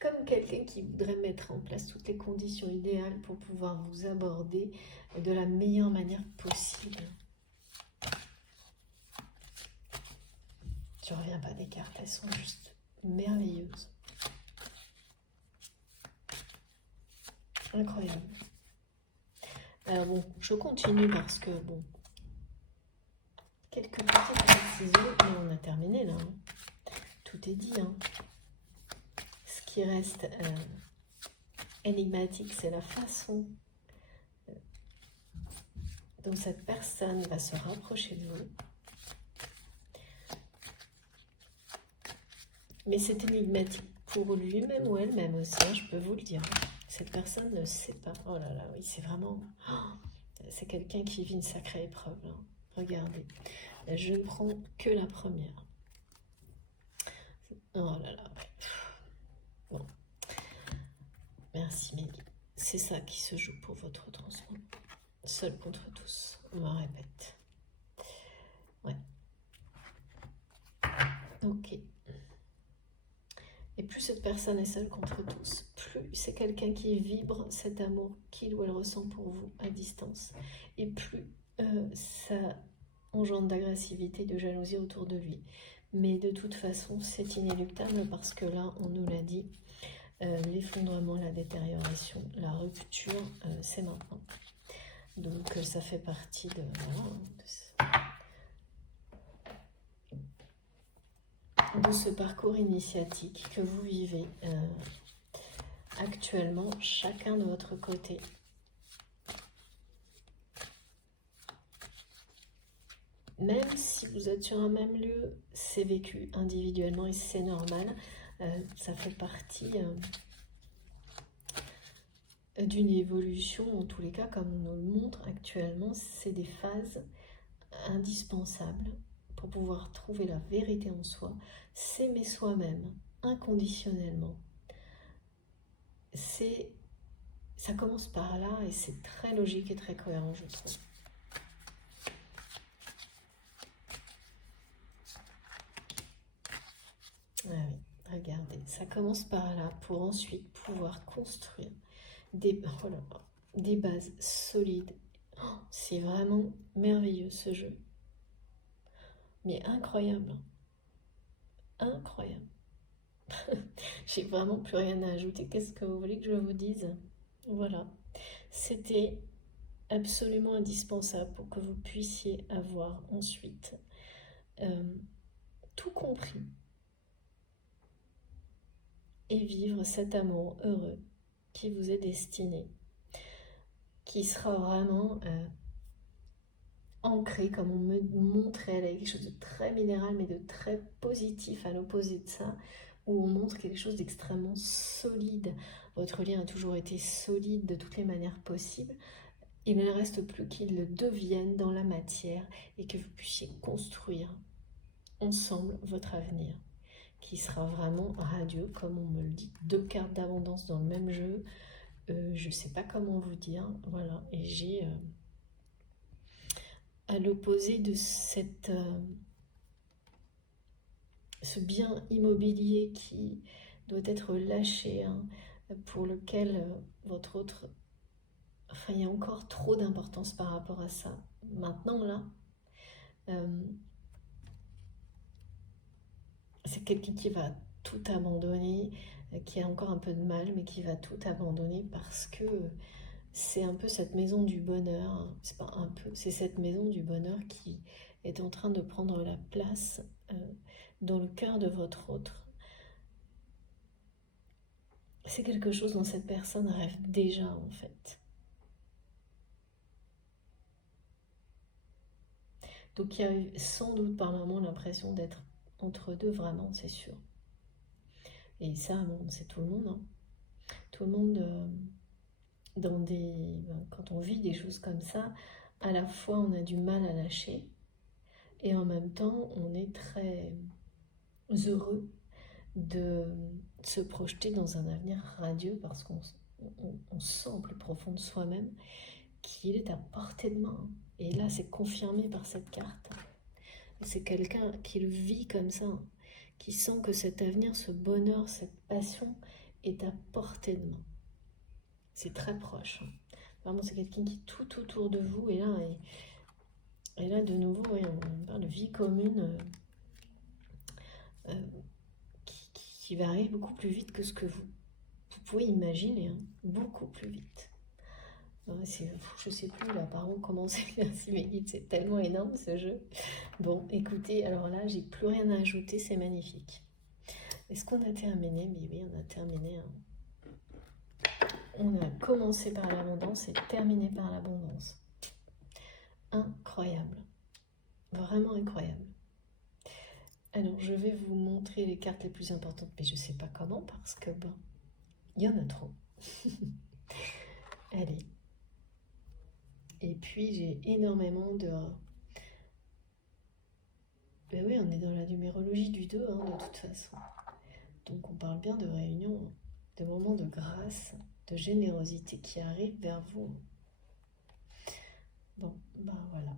comme quelqu'un qui voudrait mettre en place toutes les conditions idéales pour pouvoir vous aborder de la meilleure manière possible. Je reviens pas des cartes, elles sont juste merveilleuses. Incroyable. Alors bon, je continue parce que bon, quelques petites précisions, mais on a terminé là. Hein. Tout est dit. Hein. Ce qui reste énigmatique, c'est la façon dont cette personne va se rapprocher de vous. Mais c'est énigmatique pour lui-même ou elle-même aussi, hein, je peux vous le dire. Cette personne ne sait pas. Oh là là, oui, c'est vraiment... Oh, c'est quelqu'un qui vit une sacrée épreuve. Là. Regardez, je ne prends que la première. Oh là là. Bon. Merci Mélie. C'est ça qui se joue pour votre transmission. Seul contre tous. On me répète. Ouais. Ok. Et plus cette personne est seule contre tous, plus c'est quelqu'un qui vibre cet amour qu'il ou elle ressent pour vous à distance. Et plus ça engendre d'agressivité, de jalousie autour de lui. Mais de toute façon, c'est inéluctable parce que là, on nous l'a dit, l'effondrement, la détérioration, la rupture, c'est maintenant. Donc ça fait partie de ce parcours initiatique que vous vivez actuellement, chacun de votre côté. Même si vous êtes sur un même lieu, c'est vécu individuellement et c'est normal. Ça fait partie d'une évolution, en tous les cas, comme on nous le montre actuellement. C'est des phases indispensables pour pouvoir trouver la vérité en soi, s'aimer soi-même inconditionnellement. Ça commence par là et c'est très logique et très cohérent, je trouve. Ah oui, regardez, ça commence par là pour ensuite pouvoir construire des bases solides. Oh, c'est vraiment merveilleux ce jeu. Mais incroyable. Incroyable. J'ai vraiment plus rien à ajouter. Qu'est-ce que vous voulez que je vous dise? Voilà. C'était absolument indispensable pour que vous puissiez avoir ensuite tout compris et vivre cet amour heureux qui vous est destiné, qui sera vraiment ancré, comme on me montrait, avec quelque chose de très minéral mais de très positif à l'opposé de ça, où on montre quelque chose d'extrêmement solide. Votre lien a toujours été solide de toutes les manières possibles. Il ne reste plus qu'il le devienne dans la matière et que vous puissiez construire ensemble votre avenir, qui sera vraiment radieux, comme on me le dit. 2 cartes d'abondance dans le même jeu. Je ne sais pas comment vous dire. Voilà, et j'ai... à l'opposé de ce bien immobilier qui doit être lâché, hein, pour lequel votre autre... Enfin, il y a encore trop d'importance par rapport à ça. Maintenant, là, c'est quelqu'un qui va tout abandonner, qui a encore un peu de mal, mais qui va tout abandonner parce que c'est un peu cette maison du bonheur, hein. C'est pas un peu, c'est cette maison du bonheur qui est en train de prendre la place dans le cœur de votre autre. C'est quelque chose dont cette personne rêve déjà en fait. Donc il y a eu sans doute par moments l'impression d'être entre deux, vraiment, c'est sûr. Et ça, bon, c'est tout le monde, hein. Tout le monde, quand on vit des choses comme ça, à la fois on a du mal à lâcher, et en même temps on est très heureux de se projeter dans un avenir radieux parce qu'on sent au plus profond de soi-même qu'il est à portée de main. Et là, c'est confirmé par cette carte. C'est quelqu'un qui le vit comme ça, qui sent que cet avenir, ce bonheur, cette passion est à portée de main. C'est très proche. Vraiment, c'est quelqu'un qui est tout autour de vous. Et là de nouveau, oui, on parle de vie commune qui va arriver beaucoup plus vite que ce que vous pouvez imaginer, hein. Beaucoup plus vite. Je sais plus là par où commencer. Merci Mégide, c'est tellement énorme ce jeu. Bon, écoutez, alors là, j'ai plus rien à ajouter, c'est magnifique. Est-ce qu'on a terminé? Mais oui, on a terminé, hein. On a commencé par l'abondance et terminé par l'abondance. Incroyable. Vraiment incroyable. Alors, je vais vous montrer les cartes les plus importantes, mais je ne sais pas comment parce que, bon, il y en a trop. Allez. Et puis, j'ai énormément Ben oui, on est dans la numérologie du 2, hein, de toute façon. Donc on parle bien de réunions, de moments de grâce, de générosité qui arrivent vers vous. Bon, ben voilà.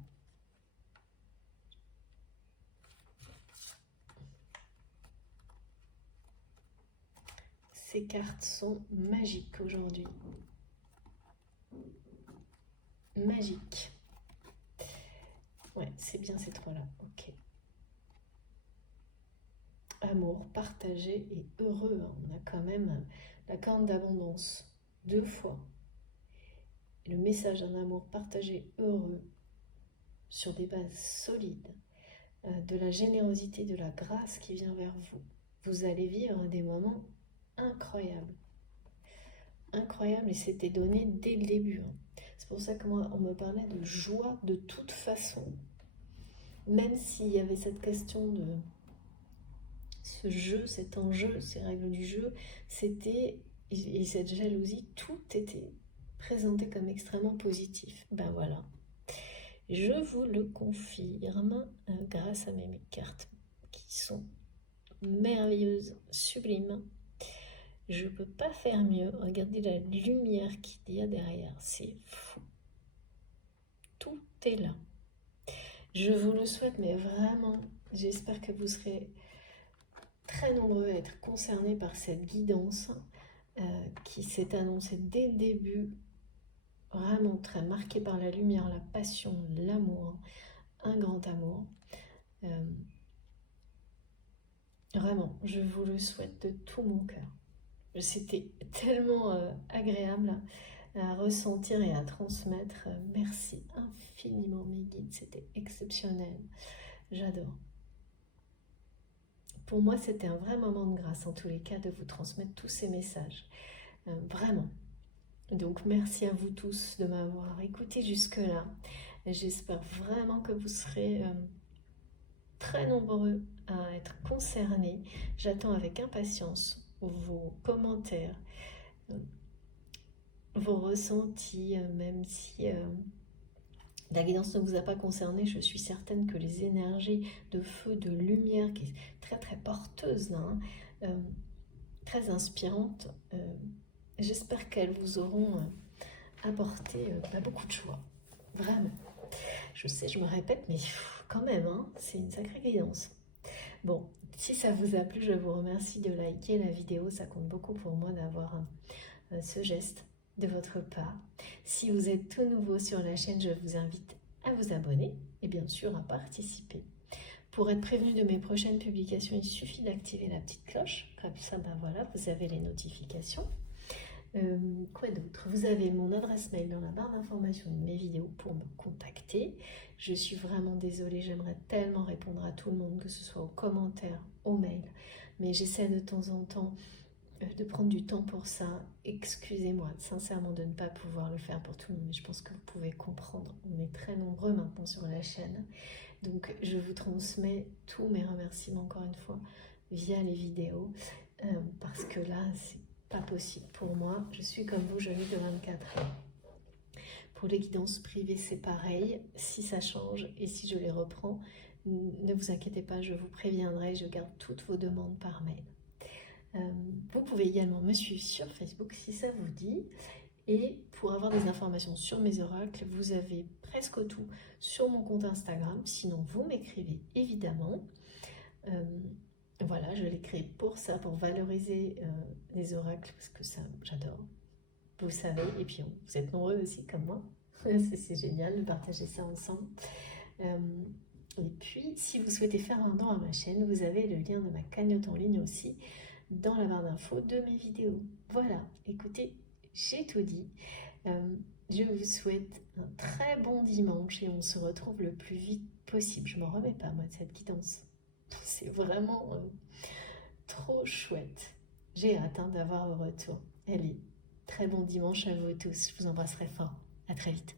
Ces cartes sont magiques aujourd'hui. Magiques. Ouais, c'est bien ces trois-là. Ok. Amour, partagé et heureux. On a quand même la carte d'abondance 2 fois. Le message d'un amour partagé heureux sur des bases solides, de la générosité, de la grâce qui vient vers vous. Vous allez vivre des moments incroyables. Incroyables, et c'était donné dès le début. C'est pour ça que moi, on me parlait de joie de toute façon. Même s'il y avait cette question de ce jeu, cet enjeu, ces règles du jeu, c'était, et cette jalousie, tout était présenté comme extrêmement positif. Ben voilà. Je vous le confirme grâce à mes cartes qui sont merveilleuses, sublimes. Je ne peux pas faire mieux. Regardez la lumière qu'il y a derrière. C'est fou. Tout est là. Je vous le souhaite, mais vraiment, j'espère que vous serez très nombreux à être concernés par cette guidance qui s'est annoncée dès le début, vraiment très marquée par la lumière, la passion, l'amour, un grand amour. Vraiment, je vous le souhaite de tout mon cœur. C'était tellement agréable à ressentir et à transmettre. Merci infiniment mes guides, c'était exceptionnel. J'adore. Pour moi, c'était un vrai moment de grâce en tous les cas de vous transmettre tous ces messages. Vraiment. Donc merci à vous tous de m'avoir écouté jusque-là. J'espère vraiment que vous serez très nombreux à être concernés. J'attends avec impatience vos commentaires, vos ressentis, même si la guidance ne vous a pas concerné. Je suis certaine que les énergies de feu, de lumière, qui est très très porteuse, là, très inspirante, j'espère qu'elles vous auront apporté beaucoup de joie. Vraiment. Je sais, je me répète, mais quand même, hein, c'est une sacrée guidance. Bon, si ça vous a plu, je vous remercie de liker la vidéo. Ça compte beaucoup pour moi d'avoir ce geste de votre part. Si vous êtes tout nouveau sur la chaîne, je vous invite à vous abonner et bien sûr à participer. Pour être prévenu de mes prochaines publications, il suffit d'activer la petite cloche. Comme ça, ben voilà, vous avez les notifications. Quoi d'autre? Vous avez mon adresse mail dans la barre d'information de mes vidéos pour me contacter. Je suis vraiment désolée, j'aimerais tellement répondre à tout le monde, que ce soit aux commentaires, aux mails, mais j'essaie de temps en temps de prendre du temps pour ça. Excusez-moi sincèrement de ne pas pouvoir le faire pour tout le monde, mais je pense que vous pouvez comprendre. On est très nombreux maintenant sur la chaîne, donc je vous transmets tous mes remerciements encore une fois via les vidéos, parce que là, c'est pas possible pour moi. Je suis comme vous, je vis de 24 heures. Pour les guidances privées, c'est pareil. Si ça change et si je les reprends, ne vous inquiétez pas, je vous préviendrai. Je garde toutes vos demandes par mail. Vous pouvez également me suivre sur Facebook si ça vous dit. Et pour avoir des informations sur mes oracles, vous avez presque tout sur mon compte Instagram. Sinon, vous m'écrivez évidemment. Voilà, je l'ai créé pour ça, pour valoriser les oracles, parce que ça, j'adore. Vous savez, et puis vous êtes nombreux aussi comme moi. C'est génial de partager ça ensemble. Et puis, si vous souhaitez faire un don à ma chaîne, vous avez le lien de ma cagnotte en ligne aussi dans la barre d'infos de mes vidéos. Voilà, écoutez, j'ai tout dit. Je vous souhaite un très bon dimanche et on se retrouve le plus vite possible. Je m'en remets pas, moi, de cette guidance. C'est vraiment trop chouette. J'ai hâte d'avoir vos retours. Allez, très bon dimanche à vous tous. Je vous embrasserai fort. À très vite.